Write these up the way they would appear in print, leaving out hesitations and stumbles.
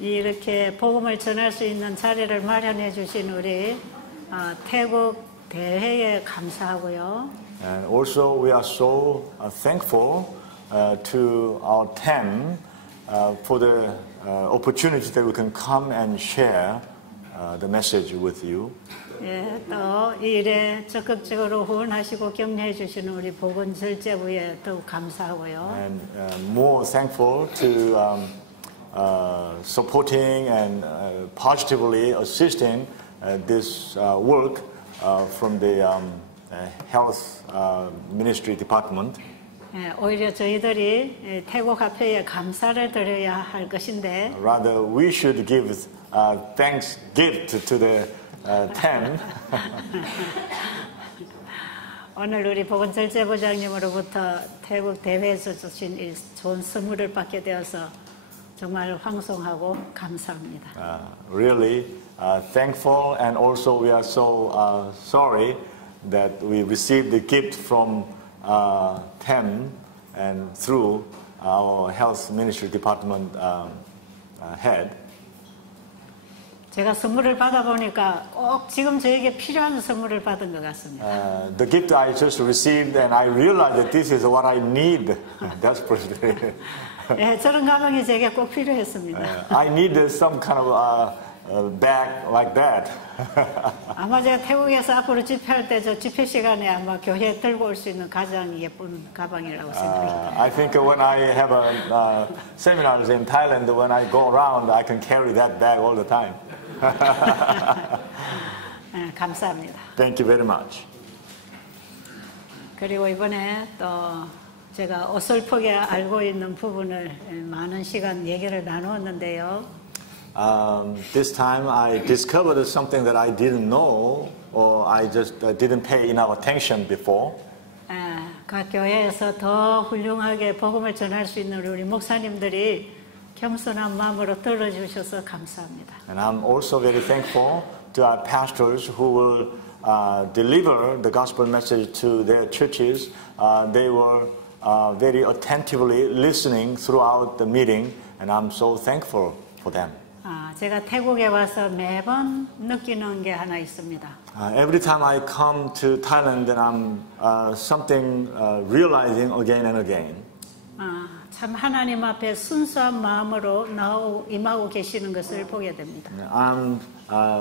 이렇게 복음을 전할 수 있는 자리를 마련해 주신 우리 태국 대회에 감사하고요. And also we are so thankful to our team for the opportunity that we can come and share the message with you. 예, 또 이 일에 적극적으로 후원하시고 격려해 주시는 우리 보건절제부에 더욱 감사하고요. And more thankful to supporting and positively assisting this work from the health ministry department. 예, 오히려 저희들이 태국 화폐에 감사를 드려야 할 것인데 Rather, we should give thanks gift to the team. 오늘 우리 보건절제부장님으로부터 태국 대회에서 주신 이 좋은 선물을 받게 되어서 정말 황송하고 감사합니다. Really thankful, and also we are so sorry that we received the gift from TEM and through our health ministry department head. 제가 선물을 받아보니까 꼭 지금 저에게 필요한 선물을 받은 것 같습니다. The gift I just received, and I realized that this is what I need desperately. 예, 저런 가방이 제게 꼭 필요했습니다. I needed some kind of bag like that. 아마 제가 태국에서 앞으로 집회할 때 저 집회 시간에 아마 교회에 들고 올 수 있는 가장 예쁜 가방이라고 생각합니다. I think when I have seminars in Thailand, when I go around, I can carry that bag all the time. 예, 감사합니다. Thank you very much. 그리고 이번에 또 제가 어설프게 알고 있는 부분을 많은 시간 얘기를 나누었는데요. This time I discovered something that I didn't know, or I just didn't pay enough attention before. 각 교회에서 더 훌륭하게 복음을 전할 수 있는 우리 목사님들이 겸손한 마음으로 들어주셔서 감사합니다. And I'm also very thankful to our pastors who will deliver the gospel message to their churches. They were very attentively listening throughout the meeting, and I'm so thankful for them. 제가 태국에 와서 매번 느끼는 게 하나 있습니다. Every time I come to Thailand, then I'm something realizing again and again. 참 하나님 앞에 순수한 마음으로 임하고 계시는 것을 보게 됩니다. I'm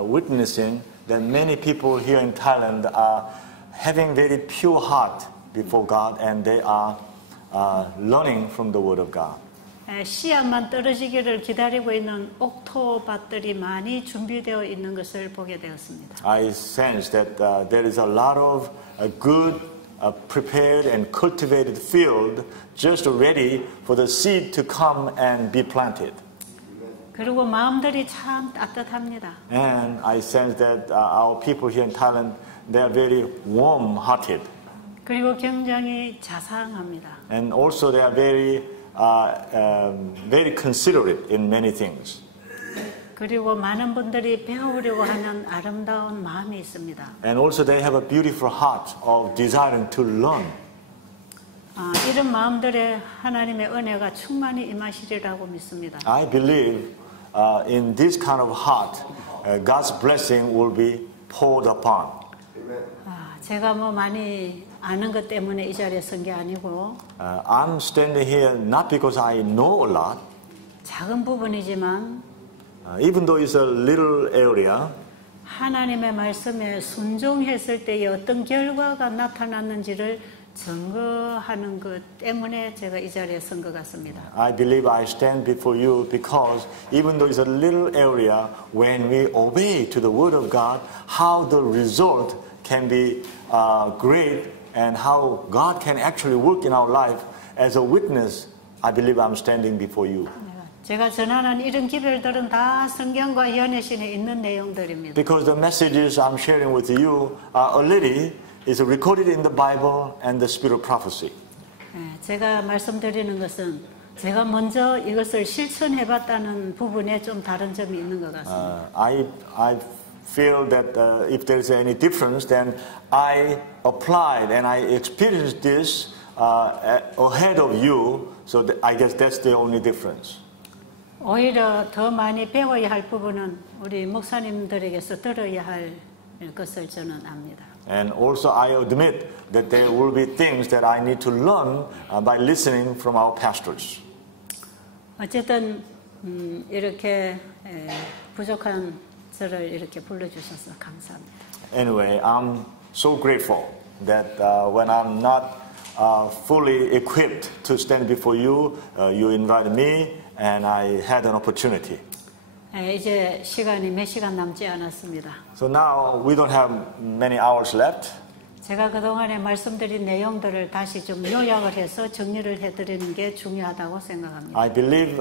witnessing that many people here in Thailand are having very pure heart before God, and they are learning from the Word of God. 씨앗만 떨어지기를 기다리고 있는 옥토밭들이 많이 준비되어 있는 것을 보게 되었습니다. I sense that there is a lot of good, prepared and cultivated field just ready for the seed to come and be planted. 그리고 마음들이 참 따뜻합니다. And I sense that our people here in Thailand, they are very warm-hearted. 그리고 굉장히 자상합니다. And also they are very considerate in many things. 그리고 많은 분들이 배우려고 하는 아름다운 마음이 있습니다. And also they have a beautiful heart of desiring to learn. 이런 마음들에 하나님의 은혜가 충만히 임하시리라고 믿습니다. I believe in this kind of heart, God's blessing will be poured upon. 제가 뭐 많이 아는 것 때문에 이 자리에 선 게 아니고 I'm standing here not because I know a lot, 작은 부분이지만 even though it's a little area. 하나님의 말씀에 순종했을 때에 어떤 결과가 나타났는지를 증거하는 것 때문에 제가 이 자리에 선 것 같습니다. I believe I stand before you because even though it's a little area, when we obey to the Word of God, how the result can be great and how God can actually work in our life as a witness, I believe I'm standing before you. 제가 전하는 이런 기별들은 다 성경과 연애신에 있는 내용들입니다. Because the messages I'm sharing with you are already is recorded in the Bible and the Spirit of prophecy. 제가 말씀드리는 것은 제가 먼저 이것을 실천해봤다는 부분에 좀 다른 점이 있는 것 같습니다. I feel that if there is any difference, then I applied and I experienced this ahead of you. So I guess that's the only difference. 오히려 더 많이 배워야 할 부분은 우리 목사님들에게서 들어야 할 것을 저는 압니다. And also I admit that there will be things that I need to learn by listening from our pastors. 어쨌든 이렇게 부족한 저를 이렇게 불러주셔서 감사합니다. Anyway, I'm so grateful that when I'm not fully equipped to stand before you, you invited me and I had an opportunity. 이제 시간이 몇 시간 남지 않았습니다. So now we don't have many hours left. 제가 그동안에 말씀드린 내용들을 다시 좀 요약을 해서 정리를 해드리는 게 중요하다고 생각합니다. I believe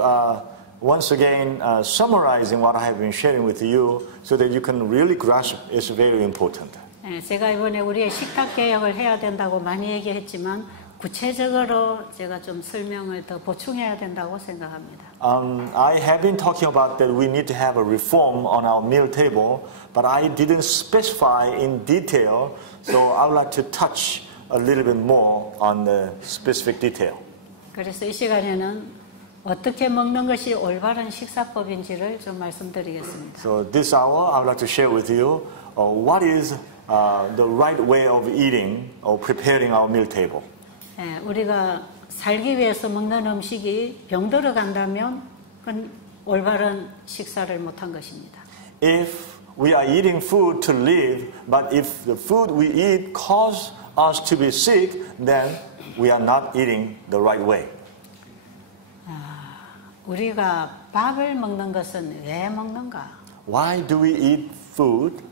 once again summarizing what I have been sharing with you so that you can really grasp is very important. 제가 이번에 우리의 식탁 개혁을 해야 된다고 많이 얘기했지만 구체적으로 제가 좀 설명을 더 보충해야 된다고 생각합니다. I have been talking about that we need to have a reform on our meal table, but I didn't specify in detail, so I would like to touch a little bit more on the specific detail. 그래서 이 시간에는 어떻게 먹는 것이 올바른 식사법인지를 좀 말씀드리겠습니다. So this hour, I would like to share with you what is the right way of eating or preparing our meal table. 우리가 살기 위해서 먹는 음식이 병들어 간다면 그건 올바른 식사를 못한 것입니다. If we are eating food to live, but if the food we eat cause us to be sick, then we are not eating the right way. 우리가 밥을 먹는 것은 왜 먹는가? Why do we eat food?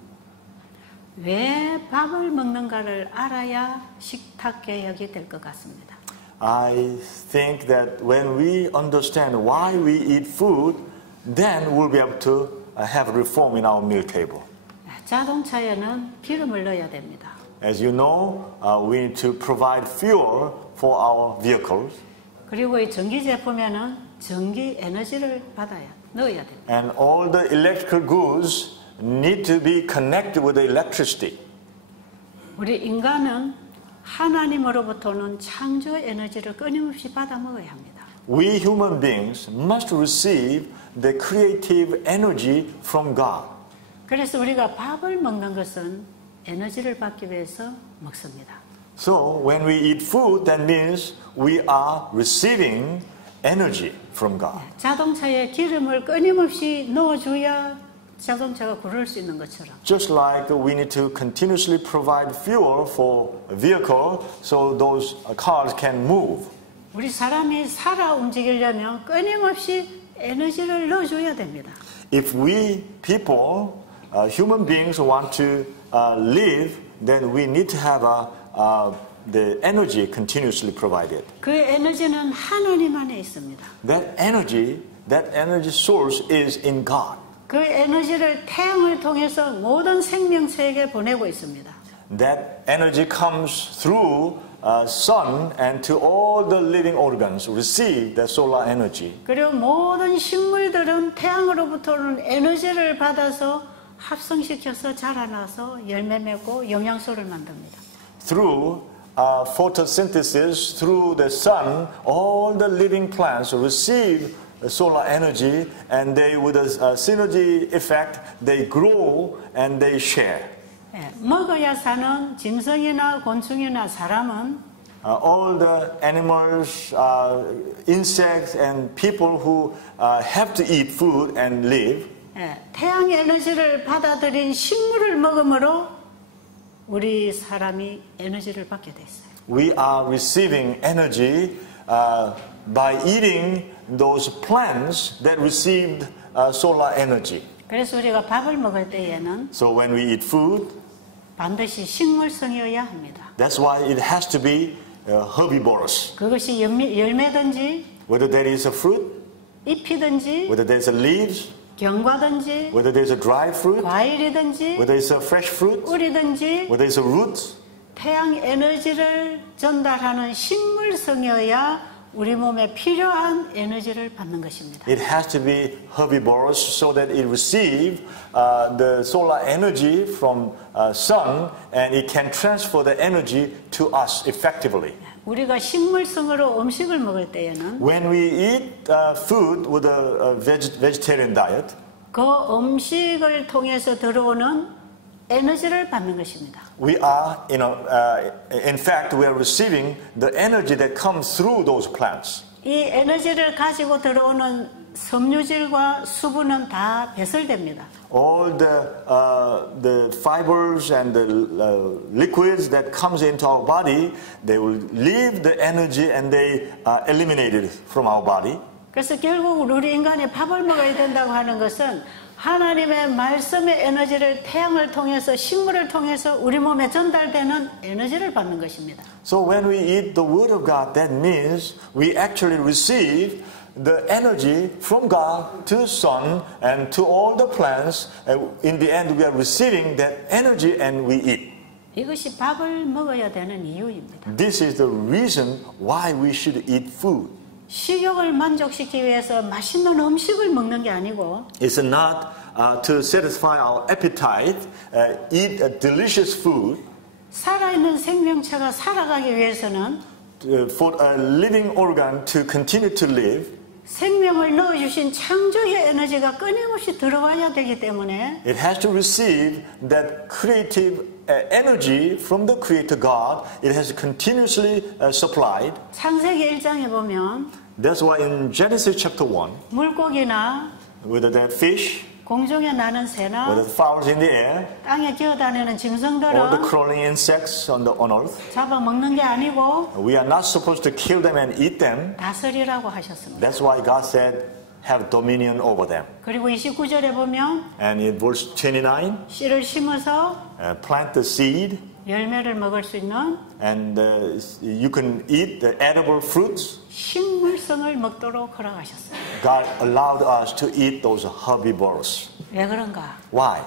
왜 밥을 먹는가를 알아야 식탁 개혁이 될 것 같습니다. I think that when we understand why we eat food, then we'll be able to have reform in our meal table. 자동차에는 기름을 넣어야 됩니다. As you know, we need to provide fuel for our vehicles. 그리고 이 전기 제품에는 전기 에너지를 넣어야 됩니다. And all the electrical goods need to be connected with the electricity. 우리 인간은 하나님으로부터는 창조 에너지를 끊임없이 받아 먹어야 합니다. We human beings must receive the creative energy from God. 그래서 우리가 밥을 먹는 것은 에너지를 받기 위해서 먹습니다. So when we eat food, that means we are receiving energy from God. 자동차에 기름을 끊임없이 넣어줘야 자동차가 구를 수 있는 것처럼. Just like we need to continuously provide fuel for a vehicle so those cars can move. 우리 사람이 살아 움직이려면 끊임없이 에너지를 넣어줘야 됩니다. If we people, human beings want to live, then we need to have the energy continuously provided. 그 에너지는 하나님 안에 있습니다. That energy source is in God. 그 에너지를 태양을 통해서 모든 생명체에게 보내고 있습니다. That energy comes through sun and to all the living organs receive that solar energy. 그리고 모든 식물들은 태양으로부터 오는 에너지를 받아서 합성시켜서 자라나서 열매 맺고 영양소를 만듭니다. Through photosynthesis, through the sun, all the living plants receive solar energy, and they, with a synergy effect, they grow and they share. 먹어야 사는 짐승이나 곤충이나 사람은 All the animals, insects, and people who have to eat food and live. 태양 에너지를 받아들인 식물을 먹음으로 우리 사람이 에너지를 받게 됐어요. We are receiving energy by eating those plants that received solar energy. 그래서 우리가 밥을 먹을 때에는 So when we eat food, 반드시 식물성이어야 합니다. that's why it has to be herbivorous. 그것이 열매든지 Whether there is a fruit, 잎이든지 whether there's a leaves, 견과든지 whether there's a dry fruit, 과일이든지 whether it's a fresh fruit, 뿌리든지 whether it's a root, 태양 에너지를 전달하는 식물성이어야 우리 몸에 필요한 에너지를 받는 것입니다. It has to be herbivorous so that it receives the solar energy from sun and it can transfer the energy to us effectively. 우리가 식물성으로 음식을 먹을 때에는 When we eat food with a vegetarian diet, 그 음식을 통해서 들어오는 에너지를 받는 것입니다. we are, in fact, we are receiving the energy that comes through those plants. 이 에너지를 가지고 들어오는 섬유질과 수분은 다 배설됩니다. All the fibers and the liquids that comes into our body, they will leave the energy and they are eliminated from our body. 그래서 결국 우리 인간이 밥을 먹어야 된다고 하는 것은 하나님의 말씀의 에너지를 태양을 통해서 식물을 통해서 우리 몸에 전달되는 에너지를 받는 것입니다. So when we eat the word of God, that means we actually receive the energy from God to the sun and to all the plants. And in the end, we are receiving that energy and we eat. 이것이 밥을 먹어야 되는 이유입니다. This is the reason why we should eat food. 식욕을 만족시키기 위해서 맛있는 음식을 먹는 게 아니고 It's not to satisfy our appetite, eat a delicious food. 살아있는 생명체가 살아가기 위해서는 For a living organ to continue to live, 생명을 넣어주신 창조의 에너지가 끊임없이 들어와야 되기 때문에 it has to receive that creative energy from the Creator God. It has continuously supplied. 창세기 1장에 보면 That's why in Genesis chapter 1, 물고기나 whether that fish, 공중에 나는 whether 새나 the fowls in the air, 땅에 기어다니는 or the 짐승들은 crawling insects on earth, 잡아먹는 게 아니고 we are not supposed to kill them and eat them. 다스리라고 하셨습니다. That's why God said, have dominion over them. 그리고 29절에 보면 And in verse 29, 씨를 심어서 plant the seed, 열매를 먹을 수 있는 and you can eat the edible fruits. 식물성을 먹도록 허락하셨어요. God allowed us to eat those herbivores. 왜 그런가? Why?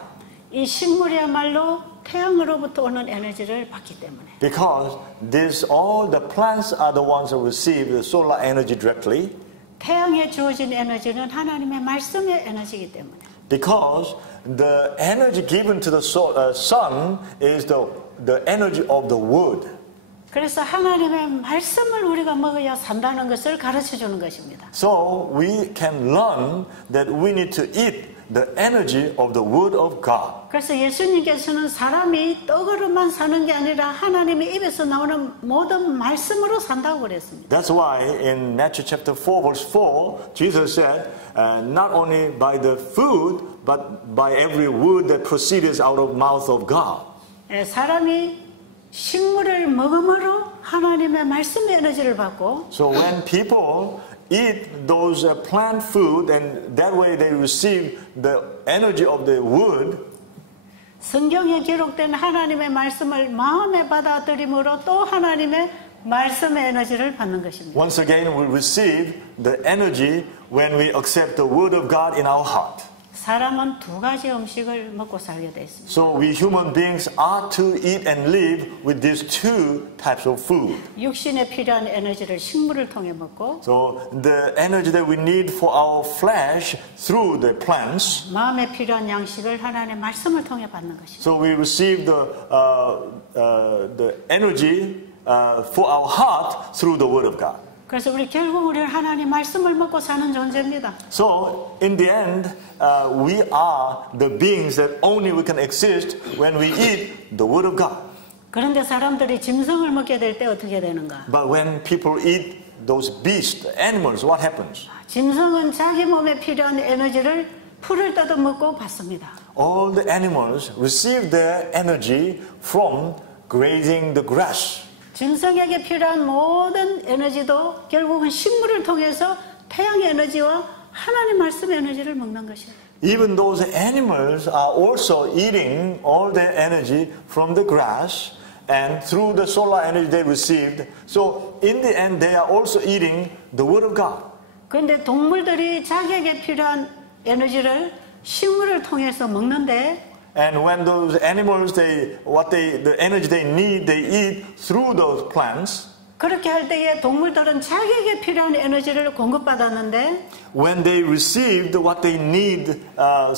이 식물이야말로 태양으로부터 오는 에너지를 받기 때문에 Because all the plants are the ones who receive the solar energy directly. 태양에 주어진 에너지는 하나님의 말씀의 에너지이기 때문에 Because the energy given to the sun is the energy of the wood. 그래서 하나님의 말씀을 우리가 먹어야 산다는 것을 가르쳐 주는 것입니다. So we can learn that we need to eat the energy of the word of God. 그래서 예수님께서는 사람이 떡으로만 사는 게 아니라 하나님의 입에서 나오는 모든 말씀으로 산다고 그랬습니다. That's why in Matthew chapter 4 verse 4, Jesus said, not only by the food, but by every word that proceeds out of the mouth of God. 사람이 식물을 먹음으로 하나님의 말씀의 에너지를 받고 So when people eat those plant food and that way they receive the energy of the wood, 성경에 기록된 하나님의 말씀을 마음에 받아들임으로 또 하나님의 말씀의 에너지를 받는 것입니다. once again we receive the energy when we accept the word of God in our heart. 사람은 두 가지 음식을 먹고 살게 되어 있습니다. So we human beings are to eat and live with these two types of food. 육신에 필요한 에너지를 식물을 통해 먹고 So the energy that we need for our flesh through the plants. 마음에 필요한 양식을 하나님의 말씀을 통해 받는 것입니다. So we receive the energy for our heart through the word of God. 그래서 우리 결국 우리는 하나님 말씀을 먹고 사는 존재입니다. So in the end, we are the beings that only we can exist when we eat the word of God. 그런데 사람들이 짐승을 먹게 될 때 어떻게 되는가? But when people eat those beasts, animals, what happens? 짐승은 자기 몸에 필요한 에너지를 풀을 뜯어먹고 받습니다. All the animals receive their energy from grazing the grass. 짐승에게 필요한 모든 에너지도 결국은 식물을 통해서 태양의 에너지와 하나님 말씀의 에너지를 먹는 것이에요. Even those animals are also eating all their energy from the grass and through the solar energy they received. So in the end, they are also eating the word of God. 그런데 동물들이 자기에게 필요한 에너지를 식물을 통해서 먹는데 And when those animals, the energy they need, they eat through those plants. 그렇게 할 때에 동물들은 자기에게 필요한 에너지를 공급받았는데 when they received what they need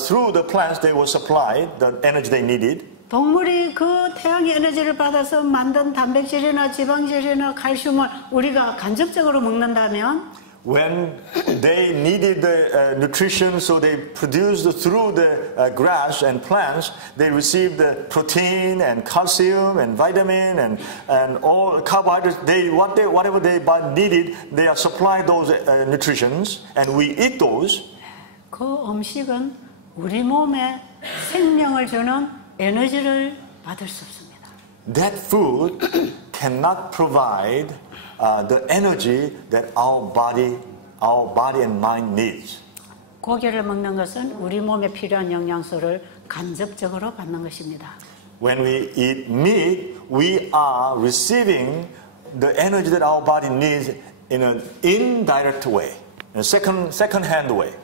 through the plants they were supplied, the energy they needed, 동물이 그 태양의 에너지를 받아서 만든 단백질이나 지방질이나 칼슘을 우리가 간접적으로 먹는다면 when they needed the nutrition, so they produced through the grass and plants, they received the protein and calcium and vitamin and all carbohydrates. Whatever they needed, they are supplied those nutritions, and we eat those. 그 음식은 우리 몸에 생명을 주는 에너지를 받을 수 없습니다. That food cannot provide the energy that our body and mind needs. 고기를 먹는 것은 우리 몸에 필요한 영양소를 간접적으로 받는 것입니다. When we eat meat, we are receiving the energy that our body needs in an indirect way, in a second-hand way.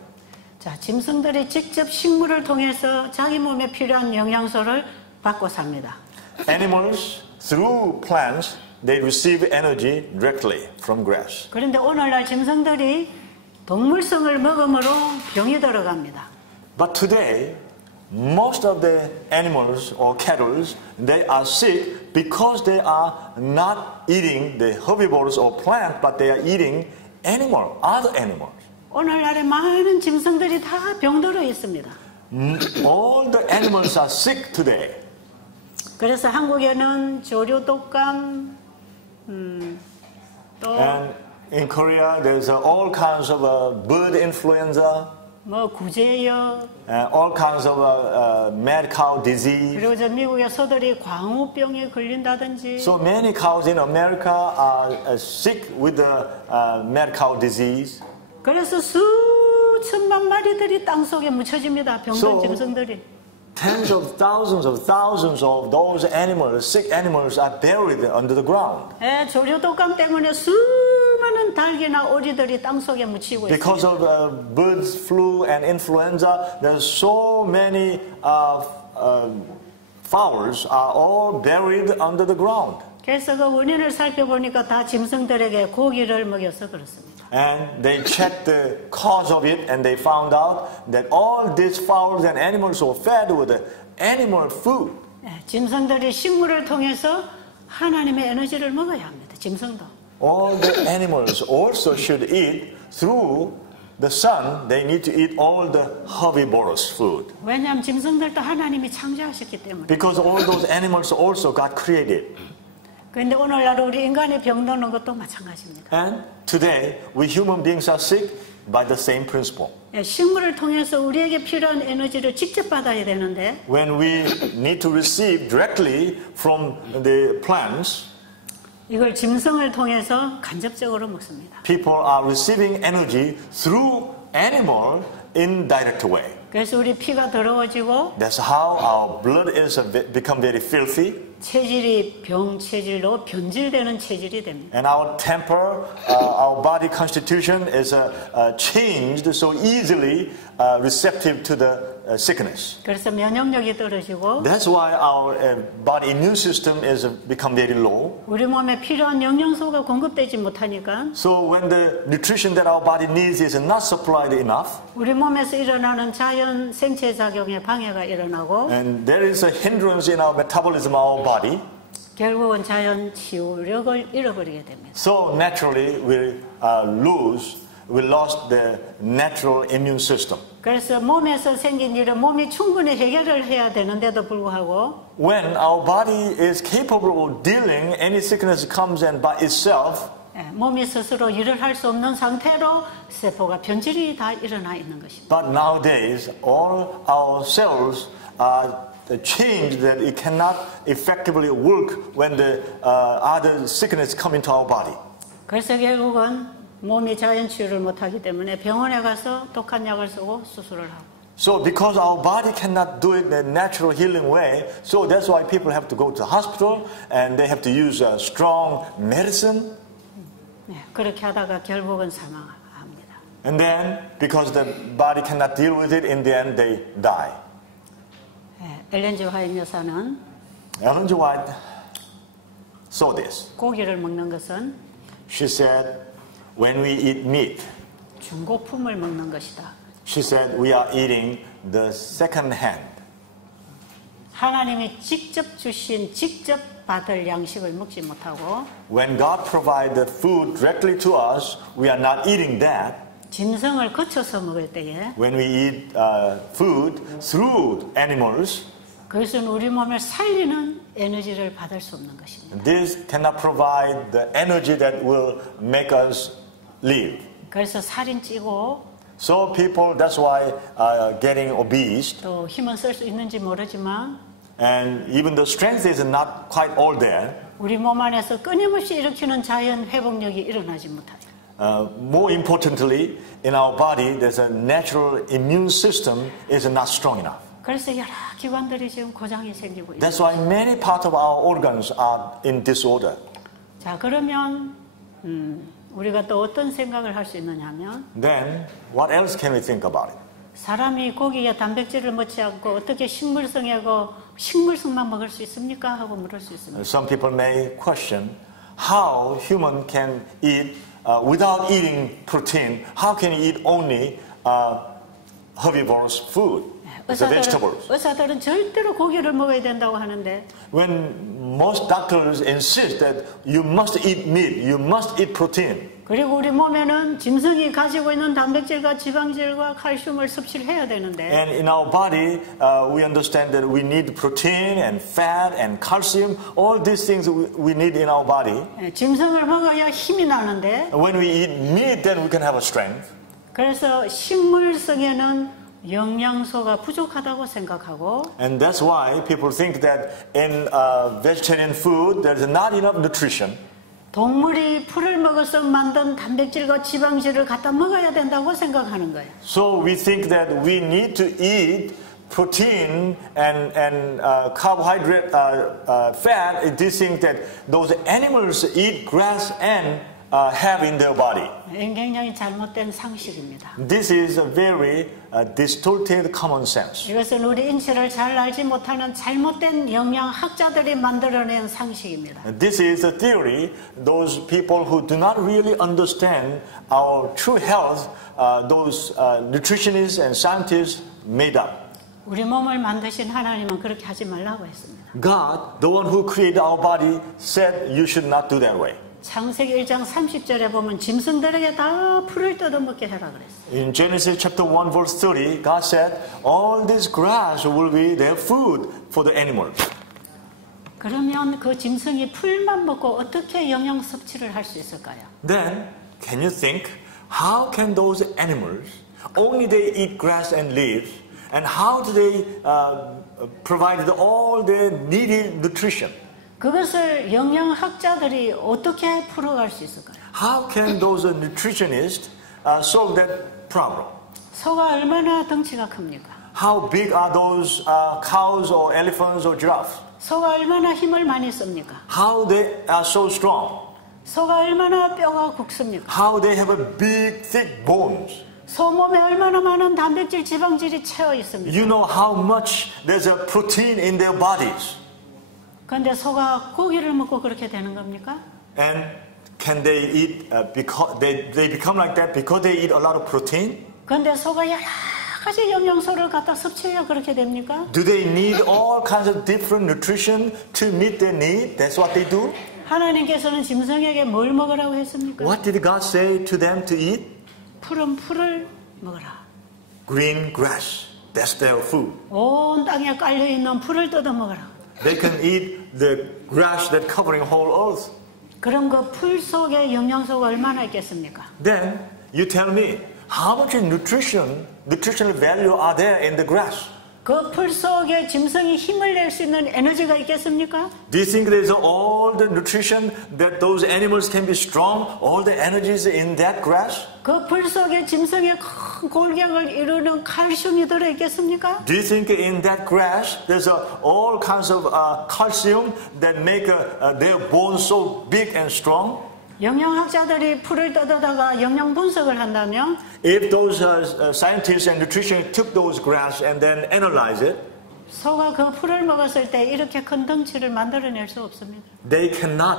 자, 짐승들이 직접 식물을 통해서 자기 몸에 필요한 영양소를 받고 삽니다. Animals, through plants, they receive energy directly from grass. 그런데 오늘날 짐승들이 동물성을 먹음으로 병이 들어갑니다. But today, most of the animals or cattle, they are sick because they are not eating the herbivores or plant, but they are eating other animals. 오늘날에 많은 짐승들이 다 병들어 있습니다. All the animals are sick today. 그래서 한국에는 조류 독감, 또 And in Korea, there's all kinds of bird influenza, 뭐 구제역, all kinds of mad cow disease. 그리고 저 미국의 소들이 광우병에 걸린다든지. So many cows in America are sick with the mad cow disease. 그래서 수천만 마리들이 땅 속에 묻혀집니다. 병든 So, 짐승들이. Tens of thousands of those animals, sick animals, are buried under the ground. 조류 독감 때문에 수많은 닭이나 오리들이 땅 속에 묻히고 Because 있습니다. of bird flu and influenza, there's so many fowls are all buried under the ground. 그래서 그 원인을 살펴보니까 다 짐승들에게 고기를 먹여서 그렇습니다. And they checked the cause of it, and they found out that all these fowls and animals were fed with animal food. 짐승들이 식물을 통해서 하나님의 에너지를 먹어야 합니다. 짐승도. All the animals also should eat through the sun. They need to eat all the herbivorous food. 왜냐하면 짐승들도 하나님이 창조하셨기 때문에. Because all those animals also got created. 그런데 오늘날 우리 인간이 병드는 것도 마찬가지입니다. And today, we human beings are sick by the same principle. 식물을 통해서 우리에게 필요한 에너지를 직접 받아야 되는데 When we need to receive directly from the plants, 이걸 짐승을 통해서 간접적으로 먹습니다. people are receiving energy through animal indirect way. 그래서 우리 피가 더러워지고 That's how our blood is become very filthy. 체질이 병체질로 변질되는 체질이 됩니다. And our temper, our body constitution is changed so easily receptive to the sickness. 그래서 면역력이 떨어지고 That's why our body immune system is become very low. 우리 몸에 필요한 영양소가 공급되지 못하니까 So when the nutrition that our body needs is not supplied enough, 우리 몸에서 일어나는 자연 생체 작용에 방해가 일어나고 and there is a hindrance in our metabolism of our body, 결국은 자연 치유력을 잃어버리게 됩니다. so naturally we lost the natural immune system. 그래서 몸에서 생긴 일은 몸이 충분히 해결을 해야 되는데도 불구하고 When our body is capable of dealing, any sickness comes in by itself, 몸이 스스로 일을 할 수 없는 상태로 세포가 변질이 다 일어나 있는 것입니다. but nowadays all our cells are changed that it cannot effectively work when the other sickness come into our body. 그래서 결국은 몸이 자연 치유를 못하기 때문에 병원에 가서 독한 약을 쓰고 수술을 하고. So because our body cannot do it the natural healing way, so that's why people have to go to the hospital and they have to use strong medicine. 그렇게 하다가 결국은 사망합니다. And then because the body cannot deal with it, in the end they die. 엘렌 G. 화이트 여사는 Ellen G. White saw this. 고기를 먹는 것은 She said, when we eat meat, 중고품을 먹는 것이다. she said, we are eating the second hand. 하나님이 직접 주신, 직접 받을 양식을 먹지 못하고 When God provided food directly to us, we are not eating that. 짐승을 거쳐서 먹을 때에 When we eat food through animals, 그것은 우리 몸을 살리는 에너지를 받을 수 없는 것입니다. this cannot provide the energy that will make us live. 그래서 살이 찌고 So people, that's why getting obese, 또 힘은 쓸 수 있는지 모르지만 and even the strength is not quite all there. 우리 몸 안에서 끊임없이 일으키는 자연 회복력이 일어나지 못해요. More importantly, in our body, there's a natural immune system is not strong enough. 그래서 여러 기관들이 지금 고장이 생기고 있어요. That's why many parts of our organs are in disorder. 자, 그러면 우리가 또 어떤 생각을 할 수 있느냐 하면 Then, what else can we think about it? 사람이 고기에 단백질을 먹지 않고 어떻게 식물성만 먹을 수 있습니까? 하고 물을 수 있습니다. Some people may question how human can eat without eating protein. How can you eat only herbivorous food, the vegetables? 의사들은 절대로 고기를 먹어야 된다고 하는데 When most doctors insist that you must eat meat, you must eat protein. 그리고 우리 몸에는 짐승이 가지고 있는 단백질과 지방질과 칼슘을 섭취를 해야 되는데 And in our body, we understand that we need protein and fat and calcium. All these things we need in our body. 짐승을 먹어야 힘이 나는데 When we eat meat, then we can have a strength. 그래서 식물성에는 영양소가 부족하다고 생각하고 And that's why people think that in vegetarian food, there's not enough nutrition. 동물이 풀을 먹어서 만든 단백질과 지방질을 갖다 먹어야 된다고 생각하는 거예요. So we think that we need to eat protein and carbohydrate, fat. These things that those animals eat grass and have in their body. 굉장히 잘못된 상식입니다. This is a very distorted common sense. 이것은 우리 인체를 잘 알지 못하는 잘못된 영양학자들이 만들어낸 상식입니다. This is a theory those people who do not really understand our true health, those nutritionists and scientists made up. 우리 몸을 만드신 하나님은 그렇게 하지 말라고 했습니다. God, the one who created our body, said you should not do that way. 창세기 1장 30절에 보면 짐승들에게 다 풀을 뜯어먹게 해라 그랬어요. In Genesis chapter 1 verse 30, God said, all this grass will be their food for the animals. 그러면 그 짐승이 풀만 먹고 어떻게 영양 섭취를 할 수 있을까요? Then, can you think, how can those animals, only they eat grass and leaves, and how do they provide all their needed nutrition? 그것을 영양학자들이 어떻게 풀어갈 수 있을까요? How can those nutritionists solve that problem? 소가 얼마나 덩치가 큽니까? How big are those cows or elephants or giraffes? 소가 얼마나 힘을 많이 씁니까? How they are so strong? 소가 얼마나 뼈가 굵습니까? How they have a big, thick bones? 소 몸에 얼마나 많은 단백질, 지방질이 채워 있습니까? You know how much there's a protein in their bodies. 그런데 소가 고기를 먹고 그렇게 되는 겁니까? And can they eat because they become like that because they eat a lot of protein? 그런데 소가 여러 가지 영양소를 갖다 섭취해야 그렇게 됩니까? Do they need all kinds of different nutrition to meet their need? That's what they do? 하나님께서는 짐승에게 뭘 먹으라고 했습니까? What did God say to them to eat? 푸른 풀을 먹으라. Green grass. That's their food. 온 땅에 깔려있는 풀을 뜯어 먹으라. They can eat the grass that covering whole earth. 그럼 그 풀 속에 영양소가 얼마나 있겠습니까? Then you tell me how much nutritional value are there in the grass? 그 풀 속에 짐승이 힘을 낼 수 있는 에너지가 있겠습니까? Do you think there's all the nutrition that those animals can be strong? All the energies in that grass? 그 풀 속에 짐승의 큰 골격을 이루는 칼슘이 들어 있겠습니까? Do you think in that grass there's all kinds of calcium that make their bones so big and strong? 영양학자들이 풀을 뜯어다가 영양 분석을 한다면 If those scientists and nutritionists took those grass and then analyze it, 소가 그 풀을 먹었을 때 이렇게 큰 덩치를 만들어낼 수 없습니다. they cannot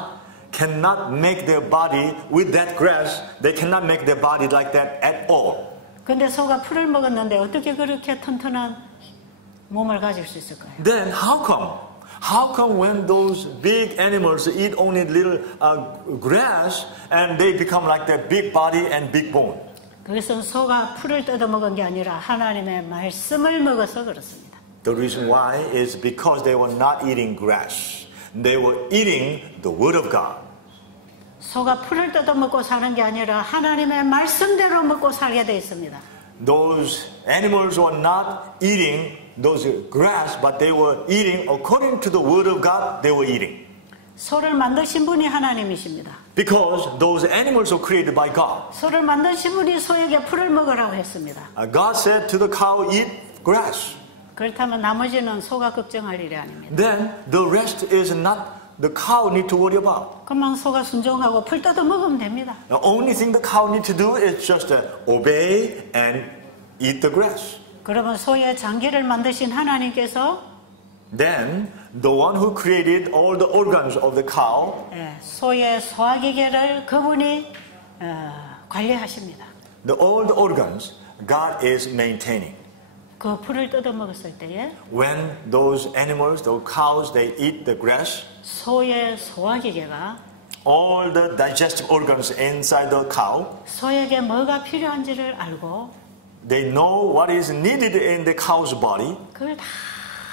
cannot make their body with that grass. They cannot make their body like that at all. 근데 소가 풀을 먹었는데 어떻게 그렇게 튼튼한 몸을 가질 수 있을까요? Then how come? How come when those big animals eat only little grass and they become like that big body and big bone? 그것은 소가 풀을 뜯어 먹은 게 아니라 하나님의 말씀을 먹어서 그렇습니다. The reason why is because they were not eating grass. They were eating the Word of God. 소가 풀을 뜯어 먹고 사는 게 아니라 하나님의 말씀대로 먹고 살게 돼 있습니다. Those animals were not eating those grass, but they were eating according to the Word of God. They were eating. 소를 만드신 분이 하나님이십니다. Because those animals were created by God. 소를 만드신 분이 소에게 풀을 먹으라고 했습니다. God said to the cow, eat grass. 그렇다면 나머지는 소가 걱정할 일이 아닙니다. Then the rest is not the cow need to worry about. 그만 소가 순종하고 풀 뜯어 먹으면 됩니다. The only thing the cow need to do is just obey and eat the grass. 그러면 소의 장기를 만드신 하나님께서 Then the one who created all the organs of the cow, 소의 소화기계를 그분이 관리하십니다. all the organs, God is maintaining. 그 풀을 뜯어 먹었을 때에 When those animals, those cows, they eat the grass, 소의 소화기계가 all the digestive organs inside the cow, 소에게 뭐가 필요한지를 알고 they know what is needed in the cow's body. 그걸 다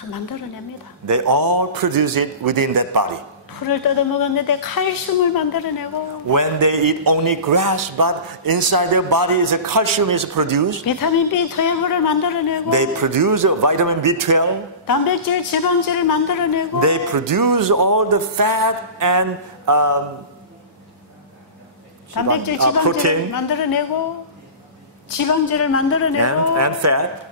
만들어냅니다. They all produce it within that body. 풀을 뜯어 먹었는데 칼슘을 만들어내고 When they eat only grass, but inside their body is a calcium is produced. 비타민 B12를 만들어내고 They produce vitamin B12. 단백질, 지방질을 만들어내고 They produce all the fat and 단백질, 지방질을 protein 만들어내고 지방질을 만들어내고 and fat.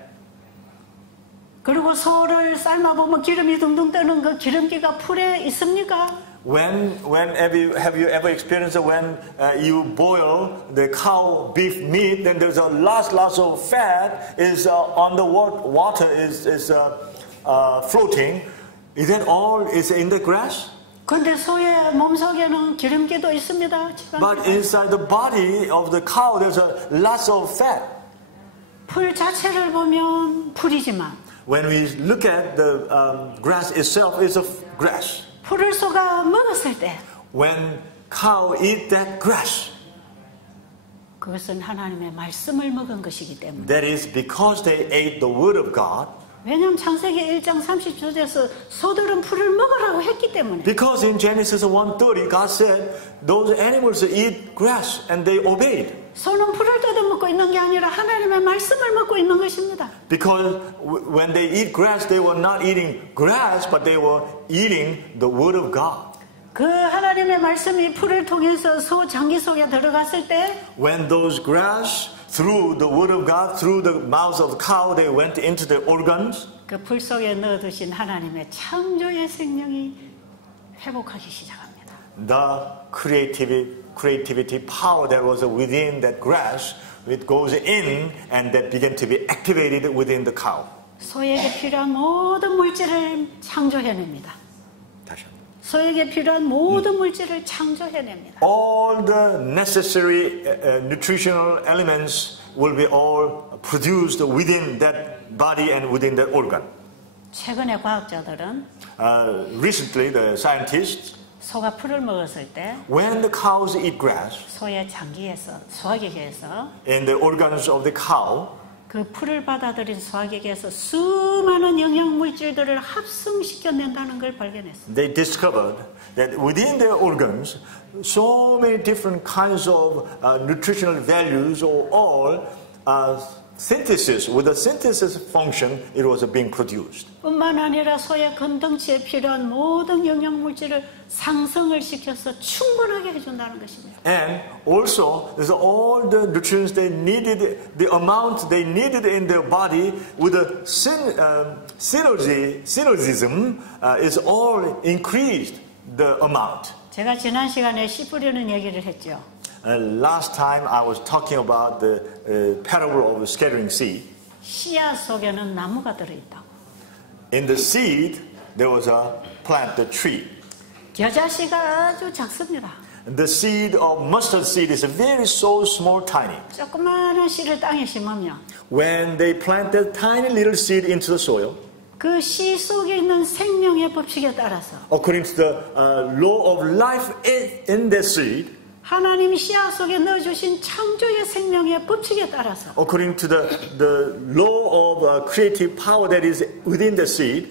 그리고 소를 삶아보면 기름이 둥둥 뜨는 그 기름기가 풀에 있습니까? Have you ever experienced when you boil the cow beef meat, then there's a lots of fat is on the water is floating. Is that all is in the grass? 근데 소의 몸속에는 기름기도 있습니다. But 지방기. inside the body of the cow, there's a lots of fat. 풀 자체를 보면 풀이지만 When we look at the grass itself, it's a grass. 풀을 소가 먹었을 때 When cow eat that grass, 그것은 하나님의 말씀을 먹은 것이기 때문에 that is because they ate the word of God. 왜냐하면 창세기 1장 30절에서 소들은 풀을 먹으라고 했기 때문에 Because in Genesis 1:30, God said those animals eat grass and they obeyed. 소는 풀을 뜯어먹고 있는 게 아니라 하나님의 말씀을 먹고 있는 것입니다. Because when they eat grass, they were not eating grass, but they were eating the word of God. 그 하나님의 말씀이 풀을 통해서 소 장기 속에 들어갔을 때 When those grass, through the word of God, through the mouth of the cow, they went into the organs. 그 풀 속에 넣어두신 하나님의 창조의 생명이 회복하기 시작합니다. The creativity power that was within that grass, it goes in and that began to be activated within the cow. 소에게 필요한 모든 물질을 창조해냅니다. 다시 한번. 소에게 필요한 모든 물질을 창조해냅니다. All the necessary nutritional elements will be all produced within that body and within that organ. 최근에 과학자들은 Recently, the scientists, 소가 풀을 먹었을 때 when the cows eat grass 소의 장기에서 소화기계에서 in the organs of the cow, 그 풀을 받아들인 소화기계에서 수많은 영양 물질들을 합성시켜낸다는 걸 발견했습니다. they discovered that within their organs, so many different kinds of nutritional values or all synthesis, with the synthesis function, it was being produced. 뿐만 아니라 소의 건덩치에 필요한 모든 영양 물질을 상승을 시켜서 충분하게 해준다는 것입니다. And also, there's all the nutrients they needed, the amount they needed in their body with the synergism is all increased the amount. 제가 지난 시간에 씨 뿌리는 얘기를 했죠. Last time I was talking about the parable of the scattering seed. 씨앗 속에는 나무가 들어있다고. In the seed, there was a plant, the tree. 겨자씨가 아주 작습니다. The seed of mustard seed is very so small, tiny. 조그마한 씨를 땅에 심으면 When they plant that tiny little seed into the soil, 그 씨 속에 있는 생명의 법칙에 따라서 according to the law of life in that seed, 하나님이 씨앗 속에 넣어주신 창조의 생명의 법칙에 따라서 according to the law of creative power that is within the seed,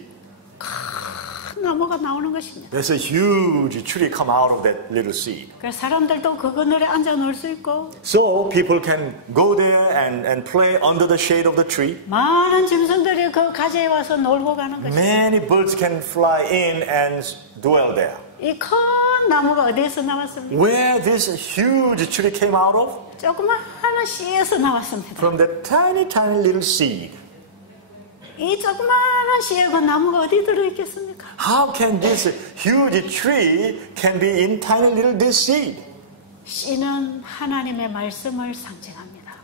큰 나무가 나오는 것입니다. there's a huge tree come out of that little seed. 그래서 사람들도 그 그늘에 앉아 놀 수 있고 So people can go there and play under the shade of the tree. 많은 짐승들이 그 가지에 와서 놀고 가는 것입니다. Many birds can fly in and dwell there. 이 큰 나무가 어디에서 나왔습니까? Where this huge tree came out of? 조그마한 씨에서 나왔습니다. From the tiny, tiny little seed. 이 조그마한 씨에 그 나무가 어디 들어있겠습니까? How can this huge tree can be in tiny little this seed? 씨는 하나님의 말씀을 상징합니다.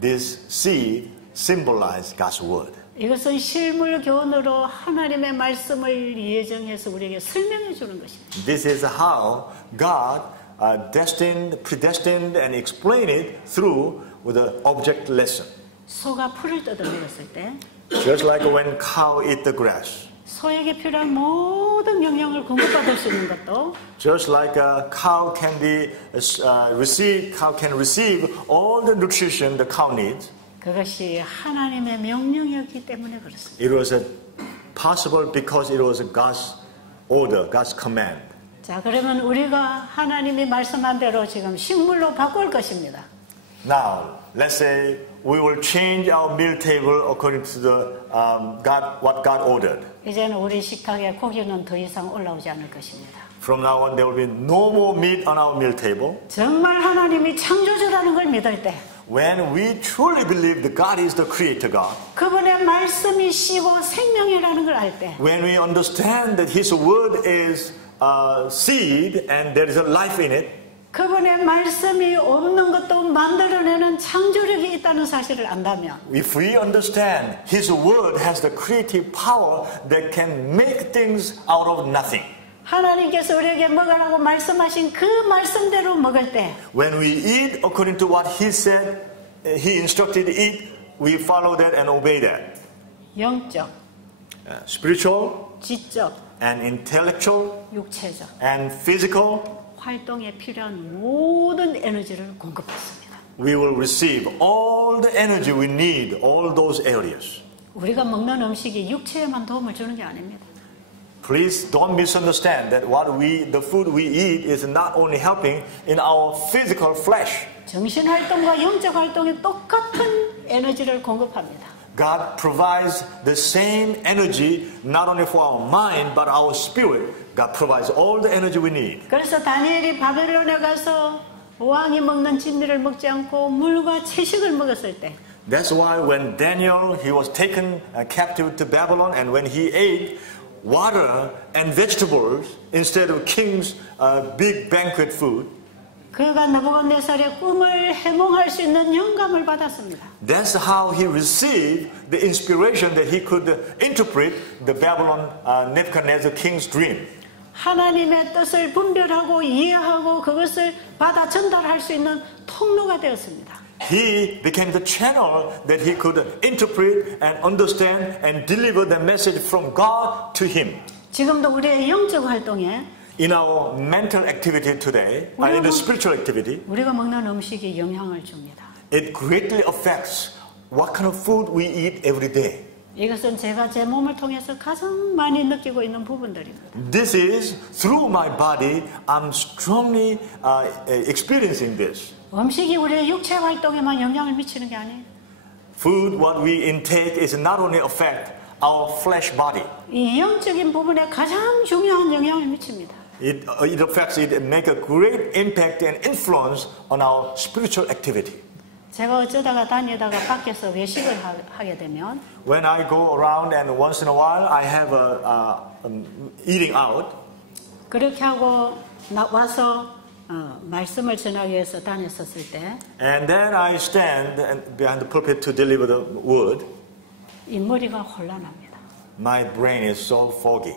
This seed symbolizes God's word. 이것은 실물 교훈으로 하나님의 말씀을 예정해서 우리에게 설명해 주는 것입니다. This is how God predestined and explained it through with the object lesson. 소가 풀을 뜯어먹었을 때 Just like when cow eat the grass. 소에게 필요한 모든 영양을 공급받을 수 있는 것도 Just like a cow can receive all the nutrition the cow needs. 그것이 하나님의 명령이었기 때문에 그렇습니다. It was possible because it was God's order, God's command. 자, 그러면 우리가 하나님이 말씀한 대로 지금 식물로 바꿀 것입니다. Now, let's say we will change our meal table according to the what God ordered. 이제는 우리 식탁에 고기는 더 이상 올라오지 않을 것입니다. From now on, there will be no more meat on our meal table. 정말 하나님이 창조주라는 걸 믿을 때 When we truly believe that God is the creator God, 그분의 말씀이 씨고 생명이라는 걸 알 때 when we understand that His word is seed and there is a life in it, 그분의 말씀이 없는 것도 만들어내는 창조력이 있다는 사실을 안다면 if we understand His word has the creative power that can make things out of nothing, 하나님께서 우리에게 먹으라고 말씀하신 그 말씀대로 먹을 때 when we eat according to what He said, He instructed to eat, we follow that and obey that. 영적, Spiritual 지적, and intellectual 육체적 and physical, 활동에 필요한 모든 에너지를 공급받습니다. we will receive all the energy we need, all those areas. 우리가 먹는 음식이 육체에만 도움을 주는 게 아닙니다. Please don't misunderstand that the food we eat is not only helping in our physical flesh. 정신 활동과 영적 활동에 똑같은 에너지를 공급합니다. God provides the same energy not only for our mind but our spirit. God provides all the energy we need. 그래서 다니엘이 바벨론에 가서 왕이 먹는 진미를 먹지 않고 물과 채식을 먹었을 때 That's why when Daniel he was taken captive to Babylon and when he ate water and vegetables instead of king's big banquet food, 그가 느부갓네살의 꿈을 해몽할 수 있는 영감을 받았습니다. that's how he received the inspiration that he could interpret the Babylon Nebuchadnezzar king's dream. 하나님의 뜻을 분별하고 이해하고 그것을 받아 전달할 수 있는 통로가 되었습니다. He became the channel that he could interpret and understand and deliver the message from God to him. 지금도 우리의 영적 활동에 In our mental activity today, in the spiritual activity, 우리가 먹는 음식이 영향을 줍니다. it greatly affects what kind of food we eat every day. 이것은 제가 제 몸을 통해서 가장 많이 느끼고 있는 부분들입니다. This is through my body, I'm strongly experiencing this. 음식이 우리의 육체 활동에만 영향을 미치는 게 아니에요. Food, what we intake, is not only affect our flesh body. 이 영적인 부분에 가장 중요한 영향을 미칩니다. It affects, it make a great impact and influence on our spiritual activity. 제가 어쩌다가 다니다가 밖에서 외식을 하게 되면 When I go around and once in a while I have eating out. 그렇게 하고 와서 말씀을 전하기 위해서 다녔었을 때 And then I stand behind the pulpit to deliver the word. 이 머리가 혼란합니다. My brain is so foggy.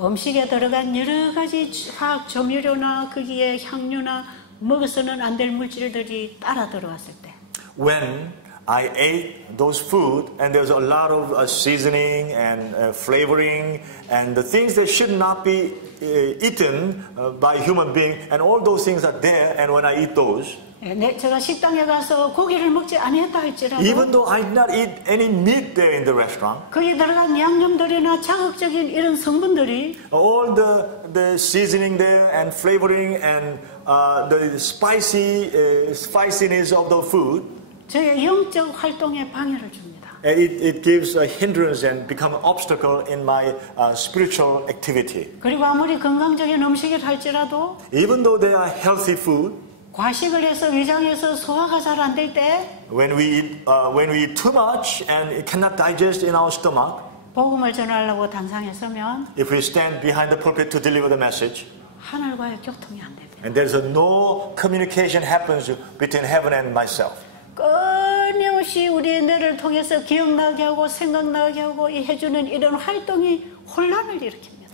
음식에 들어간 여러 가지 화학 조미료나 거기에 향료나 먹어서는 안 될 물질들이 따라 들어왔을 때 When I ate those food and there's a lot of seasoning and flavoring and the things that should not be eaten by human being and all those things are there and when I eat those 제가 식당에 가서 고기를 먹지 아니했다 할지라도 even though I did not eat any meat there in the restaurant 거기에 들어간 양념들이나 자극적인 이런 성분들이 all the seasoning there and flavoring and the spiciness of the food 저의 영적 활동에 방해를 줍니다. it gives a hindrance and become an obstacle in my spiritual activity. 그리고 아무리 건강적인 음식을 할지라도 Even though they are healthy food, 과식을 해서 위장에서 소화가 잘 안 될 때 when we eat too much and it cannot digest in our stomach, 복음을 전하려고 단상에 서면 if we stand behind the pulpit to deliver the message, 하늘과의 교통이 안 됩니다. and there's no communication happens between heaven and myself. 끊임없이 우리의 뇌를 통해서 기억나게 하고 생각나게 하고 해주는 이런 활동이 혼란을 일으킵니다.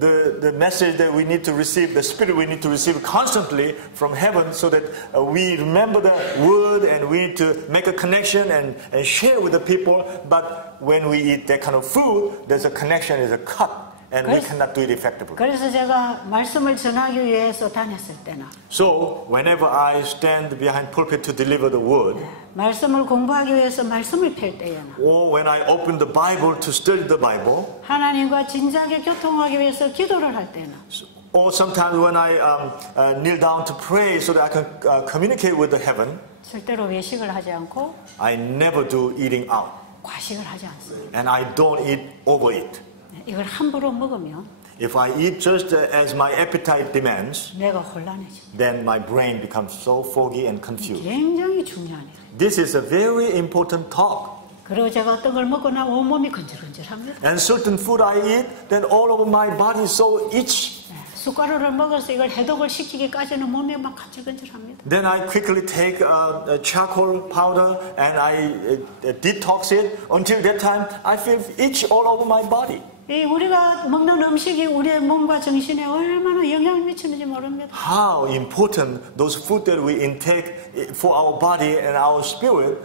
The message that we need to receive, the spirit we need to receive constantly from heaven so that we remember the word and we need to make a connection and share with the people. But when we eat that kind of food, there's a connection, is a cut. And we cannot do it effectively. 그래서 제가 말씀을 전하기 위해서 다녔을 때나 So, whenever I stand behind pulpit to deliver the word, 말씀을 공부하기 위해서 말씀을 펼 때에나 or when I open the Bible to study the Bible, 하나님과 진작에 교통하기 위해서 기도를 할 때나 or sometimes when I kneel down to pray so that I can communicate with the heaven, 절대로 외식을 하지 않고 I never do eating out. 과식을 하지 않습니다. And I don't overeat. 이걸 함부로 먹으면 If I eat just as my appetite demands, 뇌가 혼란해집니다. then my brain becomes so foggy and confused. 굉장히 중요한 일. This is a very important talk. 그리고 제가 어떤 걸 먹거나 온몸이 건질건질합니다. And certain food I eat, then all over my body is so itchy. 숟가루를 먹어서 이걸 해독을 시키기까지는 몸이 막 건질건질합니다. Then I quickly take a charcoal powder and I detox it. Until that time, I feel itch all over my body. 이 우리가 먹는 음식이 우리의 몸과 정신에 얼마나 영향을 미치는지 모릅니다. How important those food that we intake for our body and our spirit,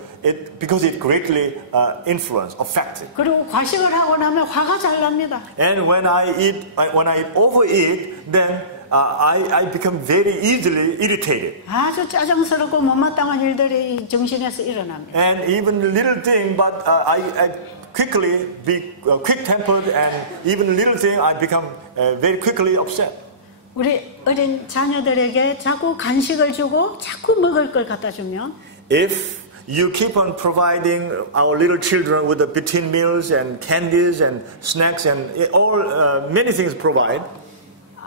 because it greatly affects it. 그리고 과식을 하고 나면 화가 잘 납니다. And when I overeat, then I become very easily irritated. 아주 짜증스럽고 못마땅한 일들이 이 정신에서 일어납니다. And even little thing, but I quickly be quick-tempered, and even little thing I become very quickly upset. 우리 어린 자녀들에게 자꾸 간식을 주고 자꾸 먹을 걸 갖다 주면 If you keep on providing our little children with the between meals and candies and snacks and all many things provide,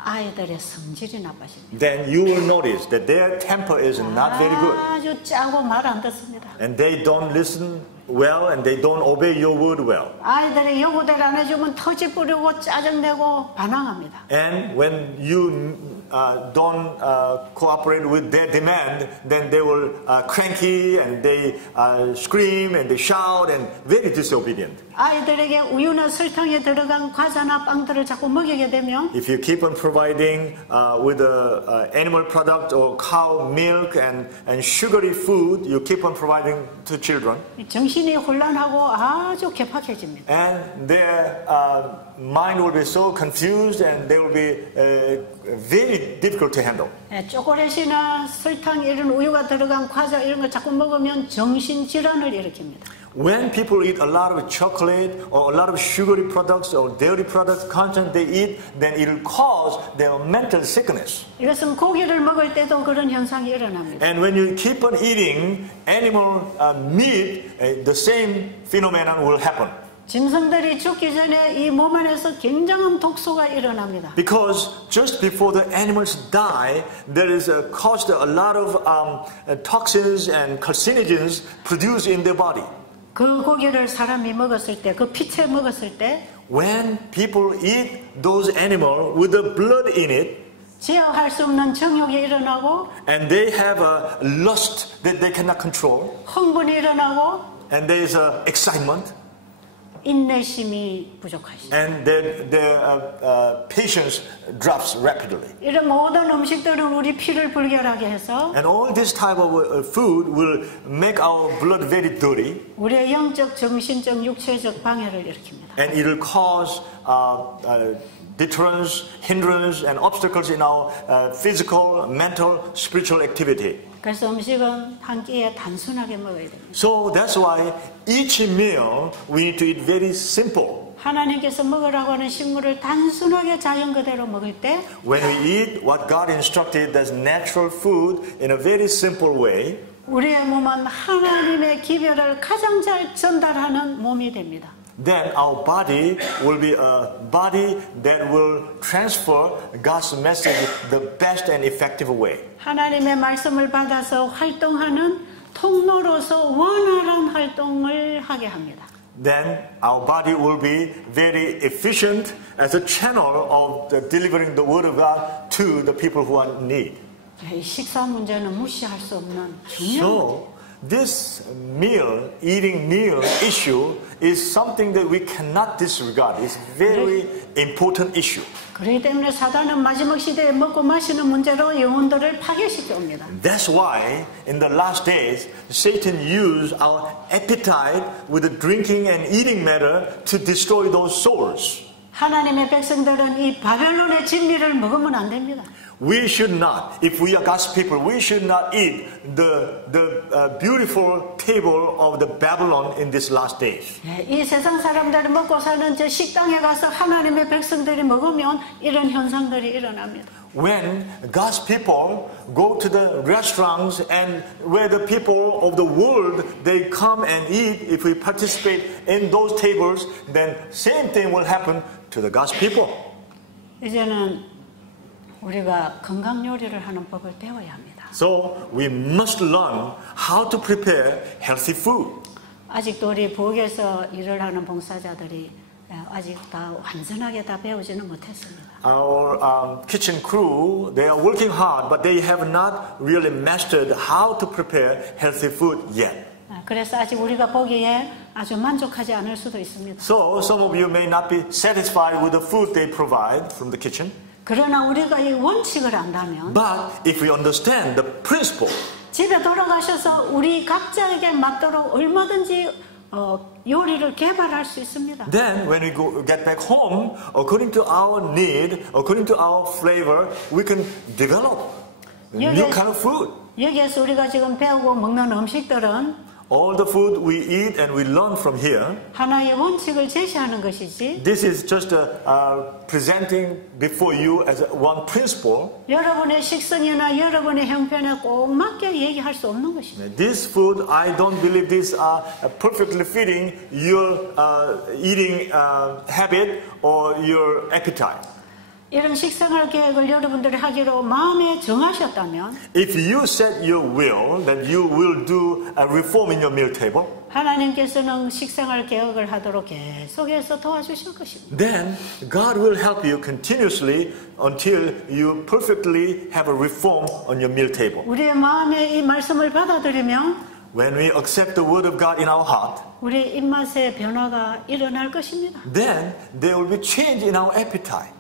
아이들의 성질이 나빠집니다. then you will notice that their temper is not very good. 아주 짜고 말 안 듣습니다. And they don't listen well and they don't obey your word well. 아이들이 요구대로 안 해주면 터지 뿌리고 짜증내고 반항합니다. And when you don't cooperate with their demand, then they will cranky and they scream and they shout and very disobedient. 아이들에게 우유나 설탕에 들어간 과자나 빵들을 자꾸 먹이게 되면 If you keep on providing with animal product or cow milk and sugary food, you keep on providing to children. 정신이 혼란하고 아주 개팍해집니다. And their mind will be so confused and they will be very difficult to handle. 초콜릿이나 설탕 이런 우유가 들어간 과자 이런 거 자꾸 먹으면 정신 질환을 일으킵니다. When people eat a lot of chocolate or a lot of sugary products or dairy products constantly they eat, then it will cause their mental sickness. 이것은 고기를 먹을 때도 그런 현상이 일어납니다. And when you keep on eating animal meat, the same phenomenon will happen. 짐승들이 죽기 전에 이 몸 안에서 굉장한 독소가 일어납니다. Because just before the animals die, there is caused a lot of toxins and carcinogens produced in their body. 그 고기를 사람이 먹었을 때, 그 피채 먹었을 때, When people eat those animals with the blood in it, 제어할 수 없는 정욕이 일어나고, and they have a lust that they cannot control, 흥분이 일어나고, and there is excitement, 인내심이 부족하시죠. and their patience drops rapidly. 이런 모든 음식들은 우리 피를 불결하게 해서 And all this type of food will make our blood very dirty, 우리의 영적, 정신적, 육체적 방해를 일으킵니다. and it will cause deterrence, hindrance, and obstacles in our physical, mental, spiritual activity. 그래서 음식은 한 끼에 단순하게 먹어야 됩니다. So that's why each meal we need to eat very simple. 하나님께서 먹으라고 하는 식물을 단순하게 자연 그대로 먹을 때 When we eat what God instructed as natural food in a very simple way, 우리의 몸은 하나님의 기별을 가장 잘 전달하는 몸이 됩니다. then our body will be a body that will transfer God's message the best and effective way. 하나님의 말씀을 받아서 활동하는 통로로서 원활한 활동을 하게 합니다. Then our body will be very efficient as a channel of delivering the word of God to the people who are in need. 이 식사 문제는 무시할 수 없는 중요한 So this meal, eating meal issue is something that we cannot disregard. It's a very important issue. 그렇기 때문에 사단은 마지막 시대에 먹고 마시는 문제로 영혼들을 파괴시켜 옵니다. That's why in the last days, Satan used our appetite with the drinking and eating matter to destroy those souls. 하나님의 백성들은 이 바벨론의 진미를 먹으면 안 됩니다. We should not, if we are God's people, we should not eat the beautiful table of the Babylon in these last days. 이 세상 사람들이 먹고 사는 저 식당에 가서 하나님의 백성들이 먹으면 이런 현상들이 일어납니다. When God's people go to the restaurants and where the people of the world they come and eat, if we participate in those tables, then same thing will happen to the God's people. 이제는 우리가 건강 요리를 하는 법을 배워야 합니다. So we must learn how to prepare healthy food. 아직도 우리 부엌에서 일을 하는 봉사자들이 아직 다 완전하게 다 배우지는 못했습니다. Our kitchen crew, they are working hard, but they have not really mastered how to prepare healthy food yet. 그래서 아직 우리가 보기에 아주 만족하지 않을 수도 있습니다. So some of you may not be satisfied with the food they provide from the kitchen. 그러나 우리가 이 원칙을 안다면 But if we understand the principle, 집에 돌아가셔서 우리 각자에게 맞도록 얼마든지 요리를 개발할 수 있습니다. then when we get back home, according to our need, according to our flavor, we can develop new kind of food. 여기에서 우리가 지금 배우고 먹는 음식들은 All the food we eat and we learn from here, 하나의 원칙을 제시하는 것이지 this is just presenting before you as one principle. 여러분의 식성이나 여러분의 형편에 꼭 맞게 얘기할 수 없는 것입니다. This food, I don't believe these are perfectly fitting your eating habit or your appetite. 이런 식생활 계획을 여러분들이 하기로 마음에 정하셨다면 If you set your will that you will do a reform in your meal table, 하나님께서는 식생활 계획을 하도록 계속해서 도와주실 것입니다. then God will help you continuously until you perfectly have a reform on your meal table. 우리의 마음에 이 말씀을 받아들이면 When we accept the word of God in our heart, 우리 입맛의 변화가 일어날 것입니다. then there will be change in our appetite.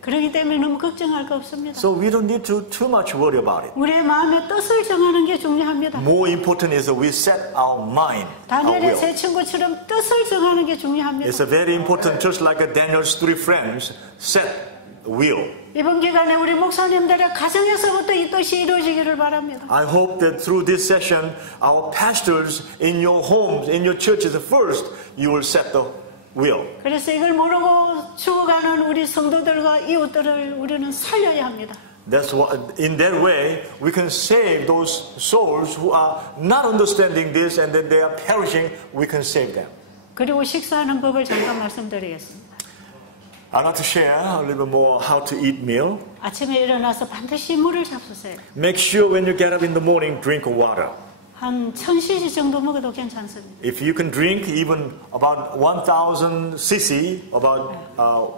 그렇기 때문에 너무 걱정할 거 없습니다. So we don't need to too much worry about it. 우리의 마음의 뜻을 정하는 게 중요합니다. More important is that we set our mind, our 다니엘의 세 will. 친구처럼 뜻을 정하는 게 중요합니다. It's a very important, just like Daniel's three friends set will. 이번 기간에 우리 목사님들의 가정에서부터 이 뜻이 이루어지기를 바랍니다. I hope that through this session, our pastors in your homes, in your churches first, you will set the will. 그래서 이걸 모르고 죽어가는 우리 성도들과 이웃들을 우리는 살려야 합니다. That's what, in that way, we can save those souls who are not understanding this and that they are perishing. We can save them. 그리고 식사하는 법을 잠깐 말씀드리겠습니다. I'd like to share a little bit more how to eat meal. 아침에 일어나서 반드시 물을 잡수세요. Make sure when you get up in the morning, drink water. 한 1000cc 정도 먹어도 괜찮습니다. If you can drink even about 1000 cc, about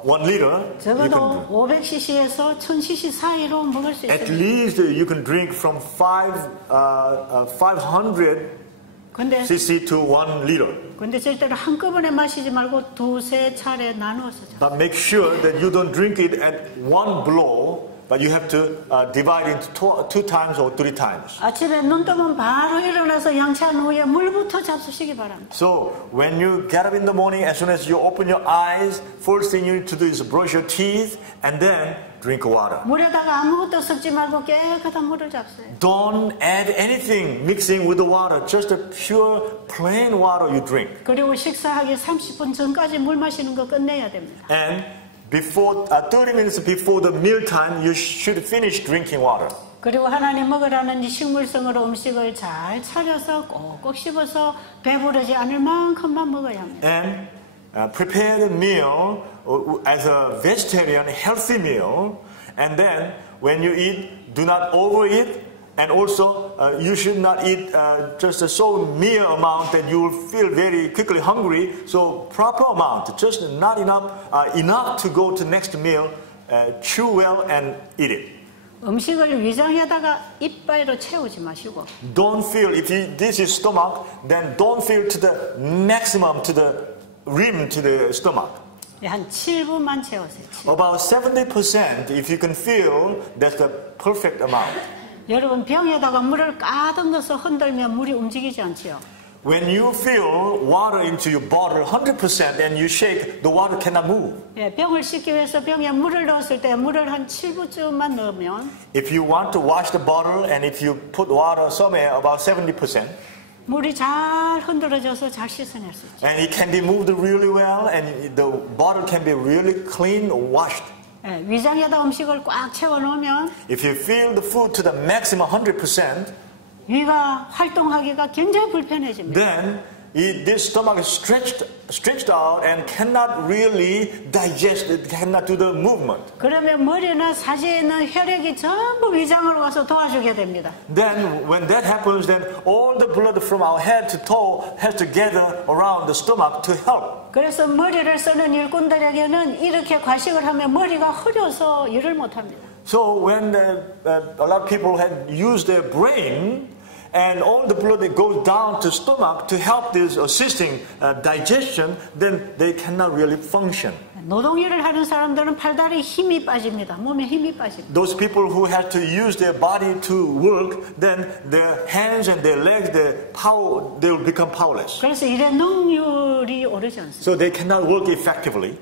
1 liter, you can 적어도 drink. 500cc에서 1000cc 사이로 먹을 수 At 있습니다. least you can drink from 500 근데- cc to 1 liter. 근데 절대로 한꺼번에 마시지 말고 두세 차례 나누어서 자. But make sure that you don't drink it at one blow, but you have to divide it into two times or 3 times. 아침에 눈 뜨면 바로 일어나서 양치한 후에 물부터 잡수시기 바랍니다. So when you get up in the morning, as soon as you open your eyes, first thing you need to do is brush your teeth and then drink water. 물에다가 아무것도 섞지 말고 깨끗한 물을 잡수요. Don't add anything mixing with the water, just a pure plain water you drink. 그리고 식사하기 30분 전까지 물 마시는 거 끝내야 됩니다. And before 30 minutes before the meal time, you should finish drinking water. 그리고 하나님 먹으라는 이 식물성으로 음식을 잘 차려서 꼭꼭 씹어서 배부르지 않을 만큼만 먹어야 합니다. And prepare the meal as a vegetarian healthy meal, and then when you eat, do not overeat, and also you should not eat just a so mere amount that you will feel very quickly hungry. So proper amount, just not enough to go to next meal. Chew well and eat it. 음식을 위장에다가 이빨로 채우지 마시고 Don't fill, if this is stomach, then don't fill to the maximum, to the rim, to the stomach. 한 7분만 채우세요. About 70%, if you can fill, that's the perfect amount. 여러분 병에다가 물을 가득 넣어서 흔들면 물이 움직이지 않지요. When you fill water into your bottle 100% and you shake, the water cannot move. 예, 병을 씻기 위해서 병에 물을 넣었을 때 물을 한 7분쯤만 넣으면 If you want to wash the bottle and if you put water somewhere about 70%, 물이 잘 흔들어져서 잘 씻어낼 수 있죠. and it can be moved really well and the bottle can be really clean, washed. 예, 위장에다 음식을 꽉 채워 놓으면 If you fill the food to the maximum 100%, 위가 활동하기가 굉장히 불편해집니다. then this stomach is stretched out and cannot really digest, it cannot do the movement. 그러면 머리나 사지에 있는 혈액이 전부 위장으로 와서 도와주게 됩니다. Then when that happens, then all the blood from our head to toe has to gather around the stomach to help. 그래서 머리를 쓰는 일꾼들에게는 이렇게 과식을 하면 머리가 흐려서 일을 못합니다. So when a lot of people had used their brain and all the blood that goes down to stomach to help this assisting digestion, then they cannot really function. 노동일을 하는 사람들은 팔다리 힘이 빠집니다. 몸에 힘이 빠집니다. Those people who have to use their body to work, then their hands and their legs, they will become powerless. 그래서 일의 능률이 오르지 않습니다. So they cannot work effectively.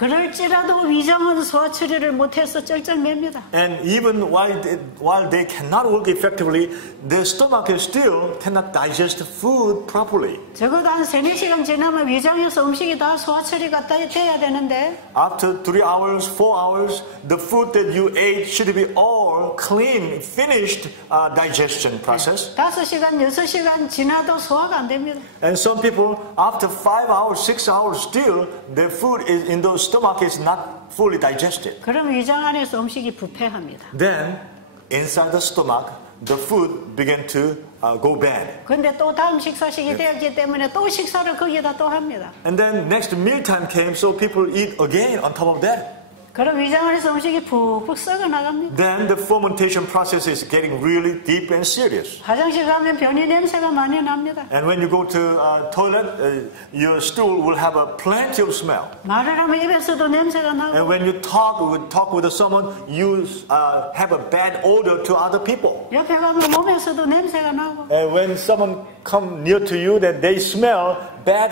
그럴지라도 위장은 소화 처리를 못해서 쩔쩔맵니다. And even while they cannot work effectively, their stomach still cannot digest food properly. 적어도 한 3-4시간 지나면 위장에서 음식이 다 소화 처리가 돼야 되는데 After 3 hours, 4 hours, the food that you ate should be all clean, finished digestion process. 5시간, 6시간 지나도 소화가 안 됩니다. And some people, after 5 hours, 6 hours, still their food is in the stomach is not fully digested. 그럼 위장 안에서 음식이 부패합니다. Then, inside the stomach, the food began to go bad. 근데 또 다음 식사식이 되었기 때문에 또 식사를 거기다 또 합니다. And then next meal time came, so people eat again on top of that. 그럼 위장 안에서 음식이 푹푹 썩어 나갑니다. Then the fermentation process is getting really deep and serious. 화장실 가면 변이 냄새가 많이 납니다. And when you go to toilet, your stool will have plenty of smell. 말을 하면 입에서도 냄새가 나고 And when you talk with someone, you have a bad odor to other people. 옆에 가면 몸에서도 냄새가 나고 And when someone come near to you, then they smell, bad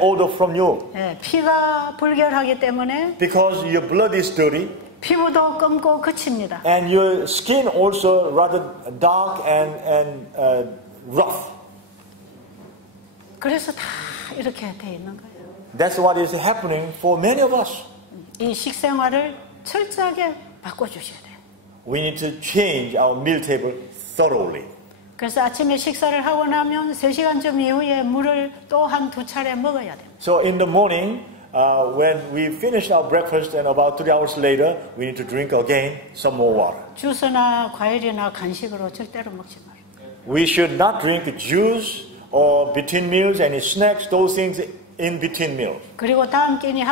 odor from you. 예, 피가 불결하기 때문에 Because your blood is dirty. 피부도 검고 거칩니다. And your skin also rather dark and rough. 그래서 다 이렇게 돼 있는 거예요. That's what is happening for many of us. 이 식생활을 철저하게 바꿔주셔야 돼요. We need to change our meal table thoroughly. 그래서 아침에 식사를 하고 나면 3시간쯤 이후에 물을 또 한 2차례 먹어야 돼요. So in the morning, when we finish our breakfast and about 3 hours later, we need to drink again some more water. 주스나 과일이나 간식으로 절대로 먹지 말아요. We should not drink juice or between meals, any snacks, those things in between meals. 그리고 다음 끼니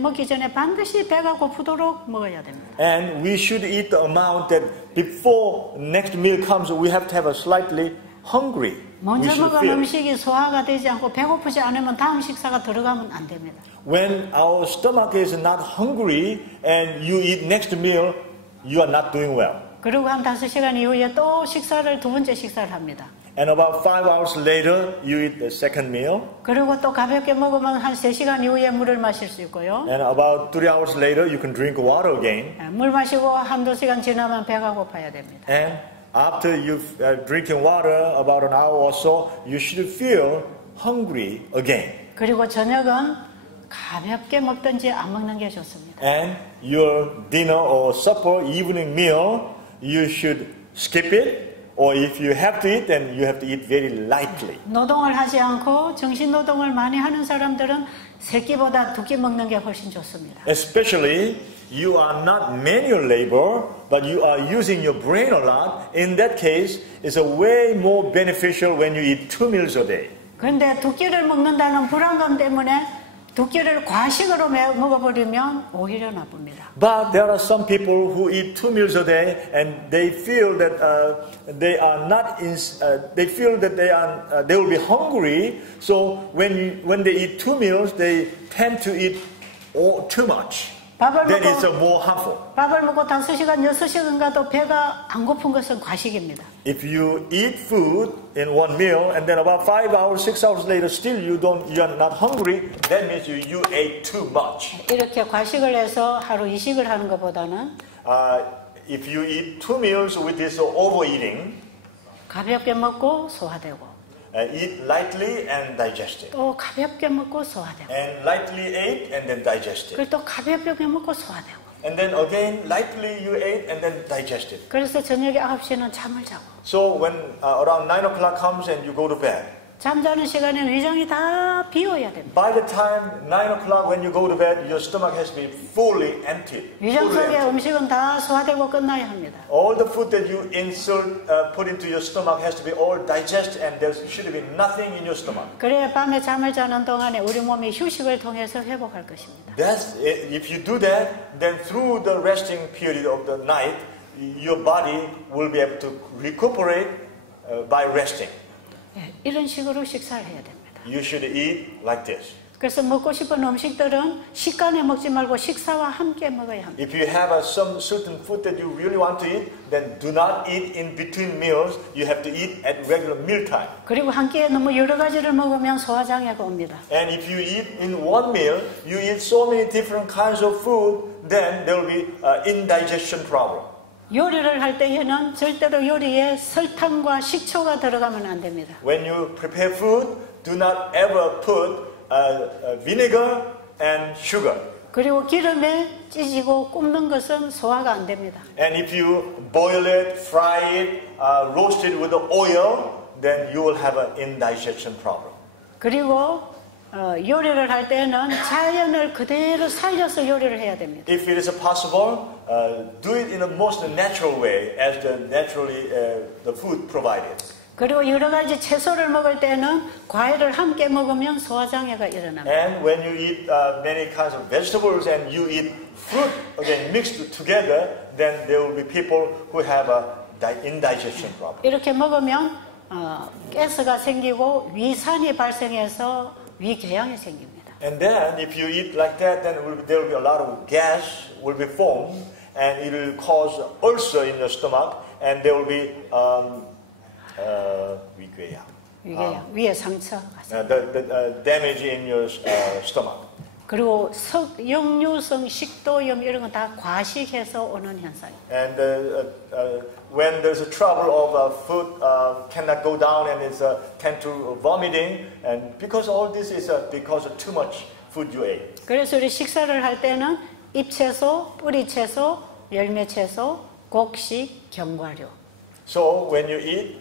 먹기 전에 반드시 배가 고프도록 먹어야 됩니다. And we should eat the amount that before next meal comes, we have to have a slightly hungry. We 먼저 should 먹은 feel. 음식이 소화가 되지 않고 배고프지 않으면 다음 식사가 들어가면 안 됩니다. When our stomach is not hungry and you eat next meal, you are not doing well. 그리고 한 5시간 이후에 또 식사를 두 번째 식사를 합니다. And about 5 hours later, you eat the second meal. 그리고 또 가볍게 먹으면 한 3시간 이후에 물을 마실 수 있고요. And about 3 hours later, you can drink water again. 물 마시고 한두 시간 지나면 배가 고파야 됩니다. And after you've drinking water, about an hour or so, you should feel hungry again. 그리고 저녁은 가볍게 먹든지 안 먹는 게 좋습니다. And your dinner or supper, evening meal, you should skip it. Or if you have to eat, then you have to eat very lightly. 노동을 하지 않고 정신 노동을 많이 하는 사람들은 세 끼보다 두 끼 먹는 게 훨씬 좋습니다. Especially, you are not manual labor, but you are using your brain a lot. In that case, it's a way more beneficial when you eat 2 meals a day. 그런데 두 끼를 먹는다는 불안감 때문에 두 끼를 과식으로 먹어버리면 오히려 나쁩니다. But there are some people who eat 2 meals a day, and they feel that they are not. They feel that they will be hungry. So when they eat 2 meals, they tend to eat too much. Then it's more harmful. 밥을 먹고 5시간, 6시간 가도 배가 안 고픈 것은 과식입니다. If you eat food in one meal and then about 5 hours, 6 hours later still you are not hungry, that means you ate too much. 이렇게 과식을 해서 하루 이식을 하는 것보다는 If you eat 2 meals with this overeating, 가볍게 먹고 소화되고 eat lightly and digest it. 또 가볍게 먹고 소화되고 And lightly ate and then digest it. 그리고 또 가볍게 먹고 소화되고 And then again lightly you ate and then digest it. 그래서 저녁에 9시는 잠을 자고 So when around 9 o'clock comes and you go to bed, 잠자는 시간에 위장이 다 비워야 됩니다. by the time 9 o'clock when you go to bed, your stomach has been fully emptied. 위장 Fully 속의 emptied. 음식은 다 소화되고 끝나야 합니다. All the food that you insert, put into your stomach has to be all digested, and there should be nothing in your stomach. 그래야 밤에 잠을 자는 동안에 우리 몸이 휴식을 통해서 회복할 것입니다. That's it. If you do that, then through the resting period of the night, your body will be able to recuperate by resting. 예, 이런 식으로 식사를 해야 됩니다. You should eat like this. 그래서 먹고 싶은 음식들은 식간에 먹지 말고 식사와 함께 먹어야 합니다. If you have some certain food that you really want to eat, then do not eat in between meals. You have to eat at regular meal time. 그리고 한 끼에 너무 여러 가지를 먹으면 소화장애가 옵니다. And if you eat in one meal, you eat so many different kinds of food, then there will be indigestion problem. 요리를 할 때에는 절대로 요리에 설탕과 식초가 들어가면 안 됩니다. When you prepare food, do not ever put vinegar and sugar. 그리고 기름에 찌지고 굽는 것은 소화가 안 됩니다. And if you boil it, fry it, roast it with the oil, then you will have an indigestion problem. 그리고 요리를 할 때는 자연을 그대로 살려서 요리를 해야 됩니다. If it is possible, do it in the most natural way, as naturally the food provided. 그리고 여러 가지 채소를 먹을 때는 과일을 함께 먹으면 소화장애가 일어납니다. And when you eat many kinds of vegetables and you eat fruit again mixed together, then there will be people who have a indigestion problem. 이렇게 먹으면 가스가 생기고 위산이 발생해서 위궤양이 생깁니다. And then if you eat like that, then there will be a lot of gas will be formed, and it will cause ulcer in your stomach, and there will be 위궤양, 위에 상처가 생깁니다. the damage in your stomach. 그리고 역류성 식도염 이런 건 다 과식해서 오는 현상입니다. And when there's a trouble of food cannot go down and it's tend to vomiting, and because all this is because of too much food you ate. 그래서 우리 식사를 할 때는 잎채소, 뿌리채소, 열매채소, 곡식, 견과류. So when you eat,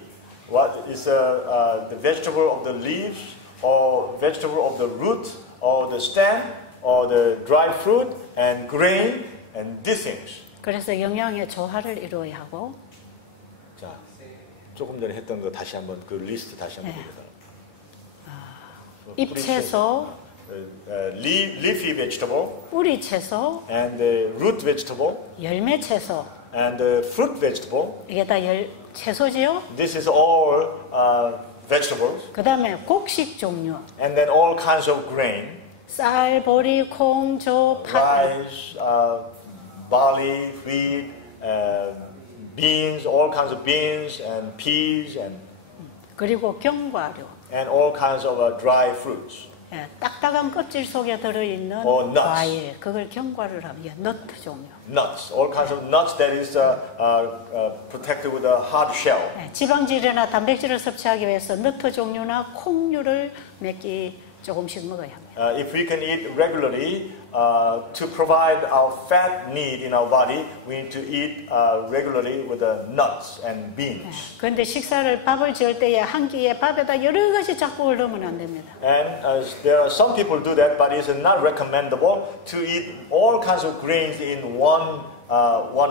what is the vegetable of the leaves, or vegetable of the root, or the stem, or the dry fruit, and grain, and these things. 그래서 영양의 조화를 이루어야 하고. 자, 조금 전에 했던 거 다시 한번 그 리스트 다시 한번 보겠습니다. 잎채소, leafy vegetable, 뿌리채소, and the root vegetable, 열매채소. and the fruit vegetable. 이게 다 채소지요. This is all vegetables. 그 다음에 곡식 종류. And then all kinds of grain. 쌀, 보리, 콩, 조, 팥. Rice, barley, wheat, beans, all kinds of beans and peas 그리고 견과류. and all kinds of dry fruits. 예, 딱딱한 껍질 속에 들어있는 nuts. 과일. 그걸 견과류라고 해요. 너트 종류. Nuts, all kinds of nuts that is protected with a hard shell. 예, 지방질이나 단백질을 섭취하기 위해서 너트 종류나 콩류를 몇 끼 조금씩 먹어야 합니다. If we can eat regularly to provide our fat need in our body, we need to eat regularly with the nuts and beans. 그런데 식사를 밥을 지을 때에 한 끼에 밥에다 여러 가지 작곡을 넣으면 안 됩니다. And there are some people do that, but it's not recommendable to eat all kinds of grains in one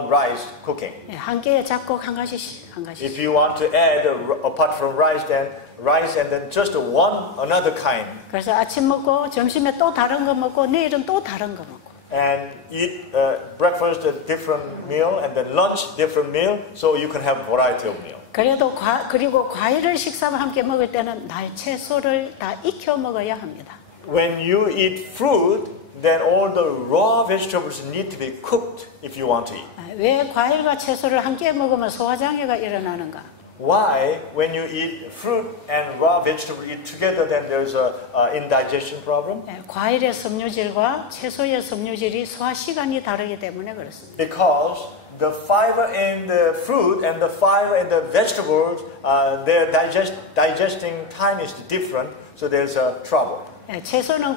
rice cooking. 예, 한 끼에 작곡 한 가지씩 한 가지씩. If you want to add apart from rice, then rice and then just another kind. 그래서 아침 먹고 점심에 또 다른 거 먹고 내일은 또 다른 거 먹고. And eat breakfast a different meal and then lunch different meal, so you can have variety of meal. 그리고 과일을 식사와 함께 먹을 때는 날 채소를 다 익혀 먹어야 합니다. When you eat fruit, then all the raw vegetables need to be cooked if you want to eat. 왜 과일과 채소를 함께 먹으면 소화장애가 일어나는가? Why, when you eat fruit and raw vegetable eat together, then there's a indigestion problem? 과일의 섬유질과 채소의 섬유질이 소화 시간이 다르기 때문에 그렇습니다. Because the fiber in the fruit and the fiber in the vegetables, their digesting time is different, so there's a trouble. 채소는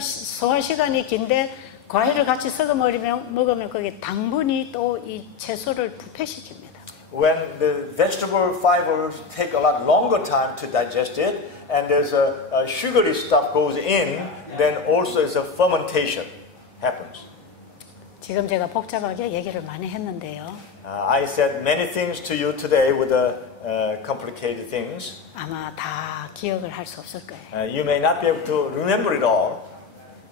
소화 시간이 긴데 과일을 같이 섞어 먹으면 거기 당분이 또 이 채소를 부패시킵니다. When the vegetable fibers take a lot longer time to digest it, and there's a sugary stuff goes in, then also it's a fermentation happens. 지금 제가 복잡하게 얘기를 많이 했는데요. I said many things to you today with the complicated things. 아마 다 기억을 할 수 없을 거예요. You may not be able to remember it all,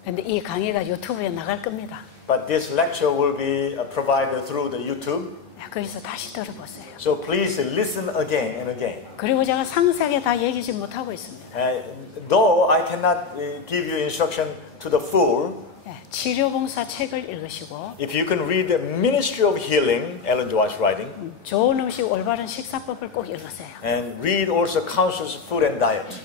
그런데 이 강의가 유튜브에 나갈 겁니다. but this lecture will be provided through the YouTube. 거기서 다시 들어보세요. So please listen again and again. 그리고 제가 상세하게 다 얘기지 못하고 있습니다. Though I cannot give you instruction to the full, 치료봉사 책을 읽으시고 if you can read the Ministry of Healing, Ellen G. White's writing, 좋은 음식, 올바른 식사법을 꼭 읽으세요. and read also Counsels Food and Diet.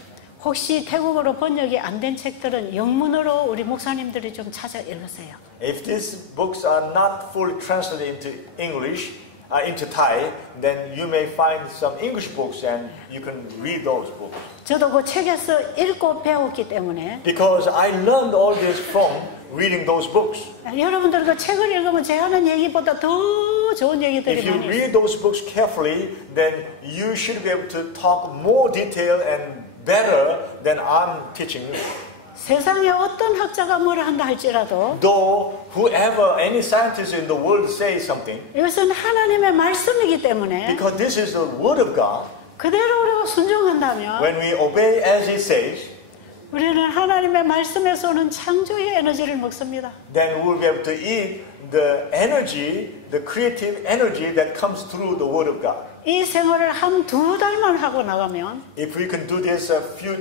혹시 태국어로 번역이 안 된 책들은 영문으로 우리 목사님들이 좀 찾아 읽으세요. If these books are not fully translated into English, into Thai, then you may find some English books and you can read those books. 저도 그 책에서 읽고 배웠기 때문에 Because I learned all this from reading those books. 여러분들 그 책을 읽으면 제가 하는 얘기보다 더 좋은 얘기들이 If you 많이 read 있어요. those books carefully, then you should be able to talk more detail and better than I'm teaching you. 세상에 어떤 학자가 뭐라 한다 할지라도 Though whoever, any scientist in the world says something, 이것은 하나님의 말씀이기 때문에 because this is the word of God, 그대로 우리가 순종한다면 when we obey as He says, 우리는 하나님의 말씀에서 오는 창조의 에너지를 먹습니다. then we'll be able to eat the energy, the creative energy that comes through the word of God. 이 생활을 한 2달만 하고 나가면 If we can do this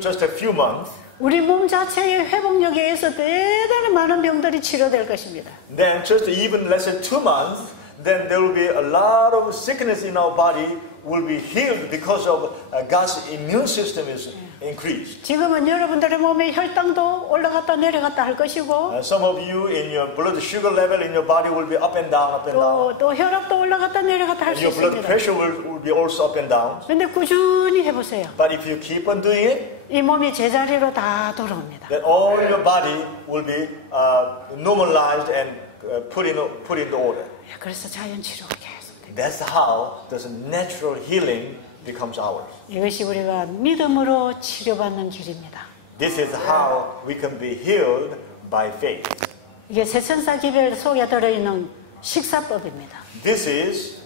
just a few months, 우리 몸 자체의 회복력에 의해서 대단히 많은 병들이 치료될 것입니다. then just even less than 2 months, then there will be a lot of sickness in our body will be healed because of God's immune system is increased. 지금은 여러분들의 몸에 혈당도 올라갔다 내려갔다 할 것이고 Some of you in your blood sugar level in your body will be up and down. 또 혈압도 올라갔다 내려갔다 할 And 수 your blood 있습니다. pressure will be also up and down. 그런데 꾸준히 해보세요. But if you keep on doing it, 이 몸이 제자리로 다 돌아옵니다. then all your body will be normalized and put in the order. 그래서 자연치료가 계속 됩니다. That's how the natural healing becomes ours. 이것이 우리가 믿음으로 치료받는 길입니다. This is how we can be healed by faith. 이게 세천사 기별 속에 들어있는 식사법입니다. This is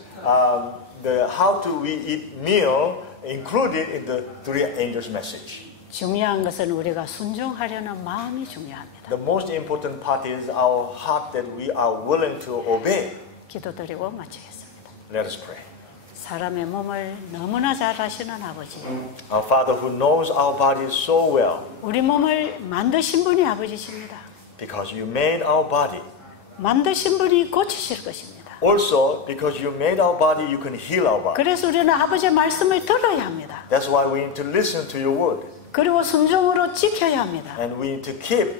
the how to we eat meal included in the three angels' message. 중요한 것은 우리가 순종하려는 마음이 중요합니다. The most important part is our heart that we are willing to obey. 기도드리고 마치겠습니다. Let us pray. 사람의 몸을 너무나 잘 아시는 아버지. Our Father who knows our bodies so well 우리 몸을 만드신 분이 아버지십니다. because you made our body. 만드신 분이 고치실 것입니다. Also, because you made our body, you can heal our body. 그래서 우리는 아버지의 말씀을 들어야 합니다. That's why we need to listen to your word. 그리고 순종으로 지켜야 합니다. And we need to keep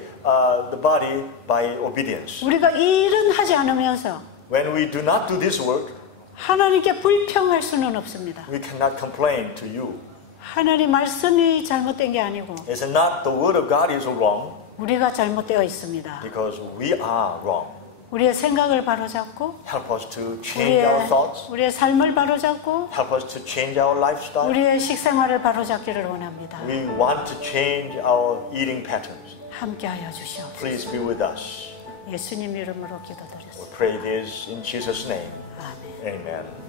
the body by obedience. 우리가 이 일은 하지 않으면서 When we do not do this work, 하나님께 불평할 수는 없습니다. we cannot complain to you. 하나님 말씀이 잘못된 게 아니고 It's not the word of God is wrong 우리가 잘못되어 있습니다. because we are wrong. 우리의 생각을 바로잡고 Help us to change our thoughts. 우리의 삶을 바로잡고 Help us to change our lifestyle. 우리의 식생활을 바로잡기를 원합니다. We want to change our eating patterns. 함께하여 주시옵소서. Please be with us. 예수님 이름으로 We 기도드렸습니다. pray this in Jesus' name. 아멘. Amen.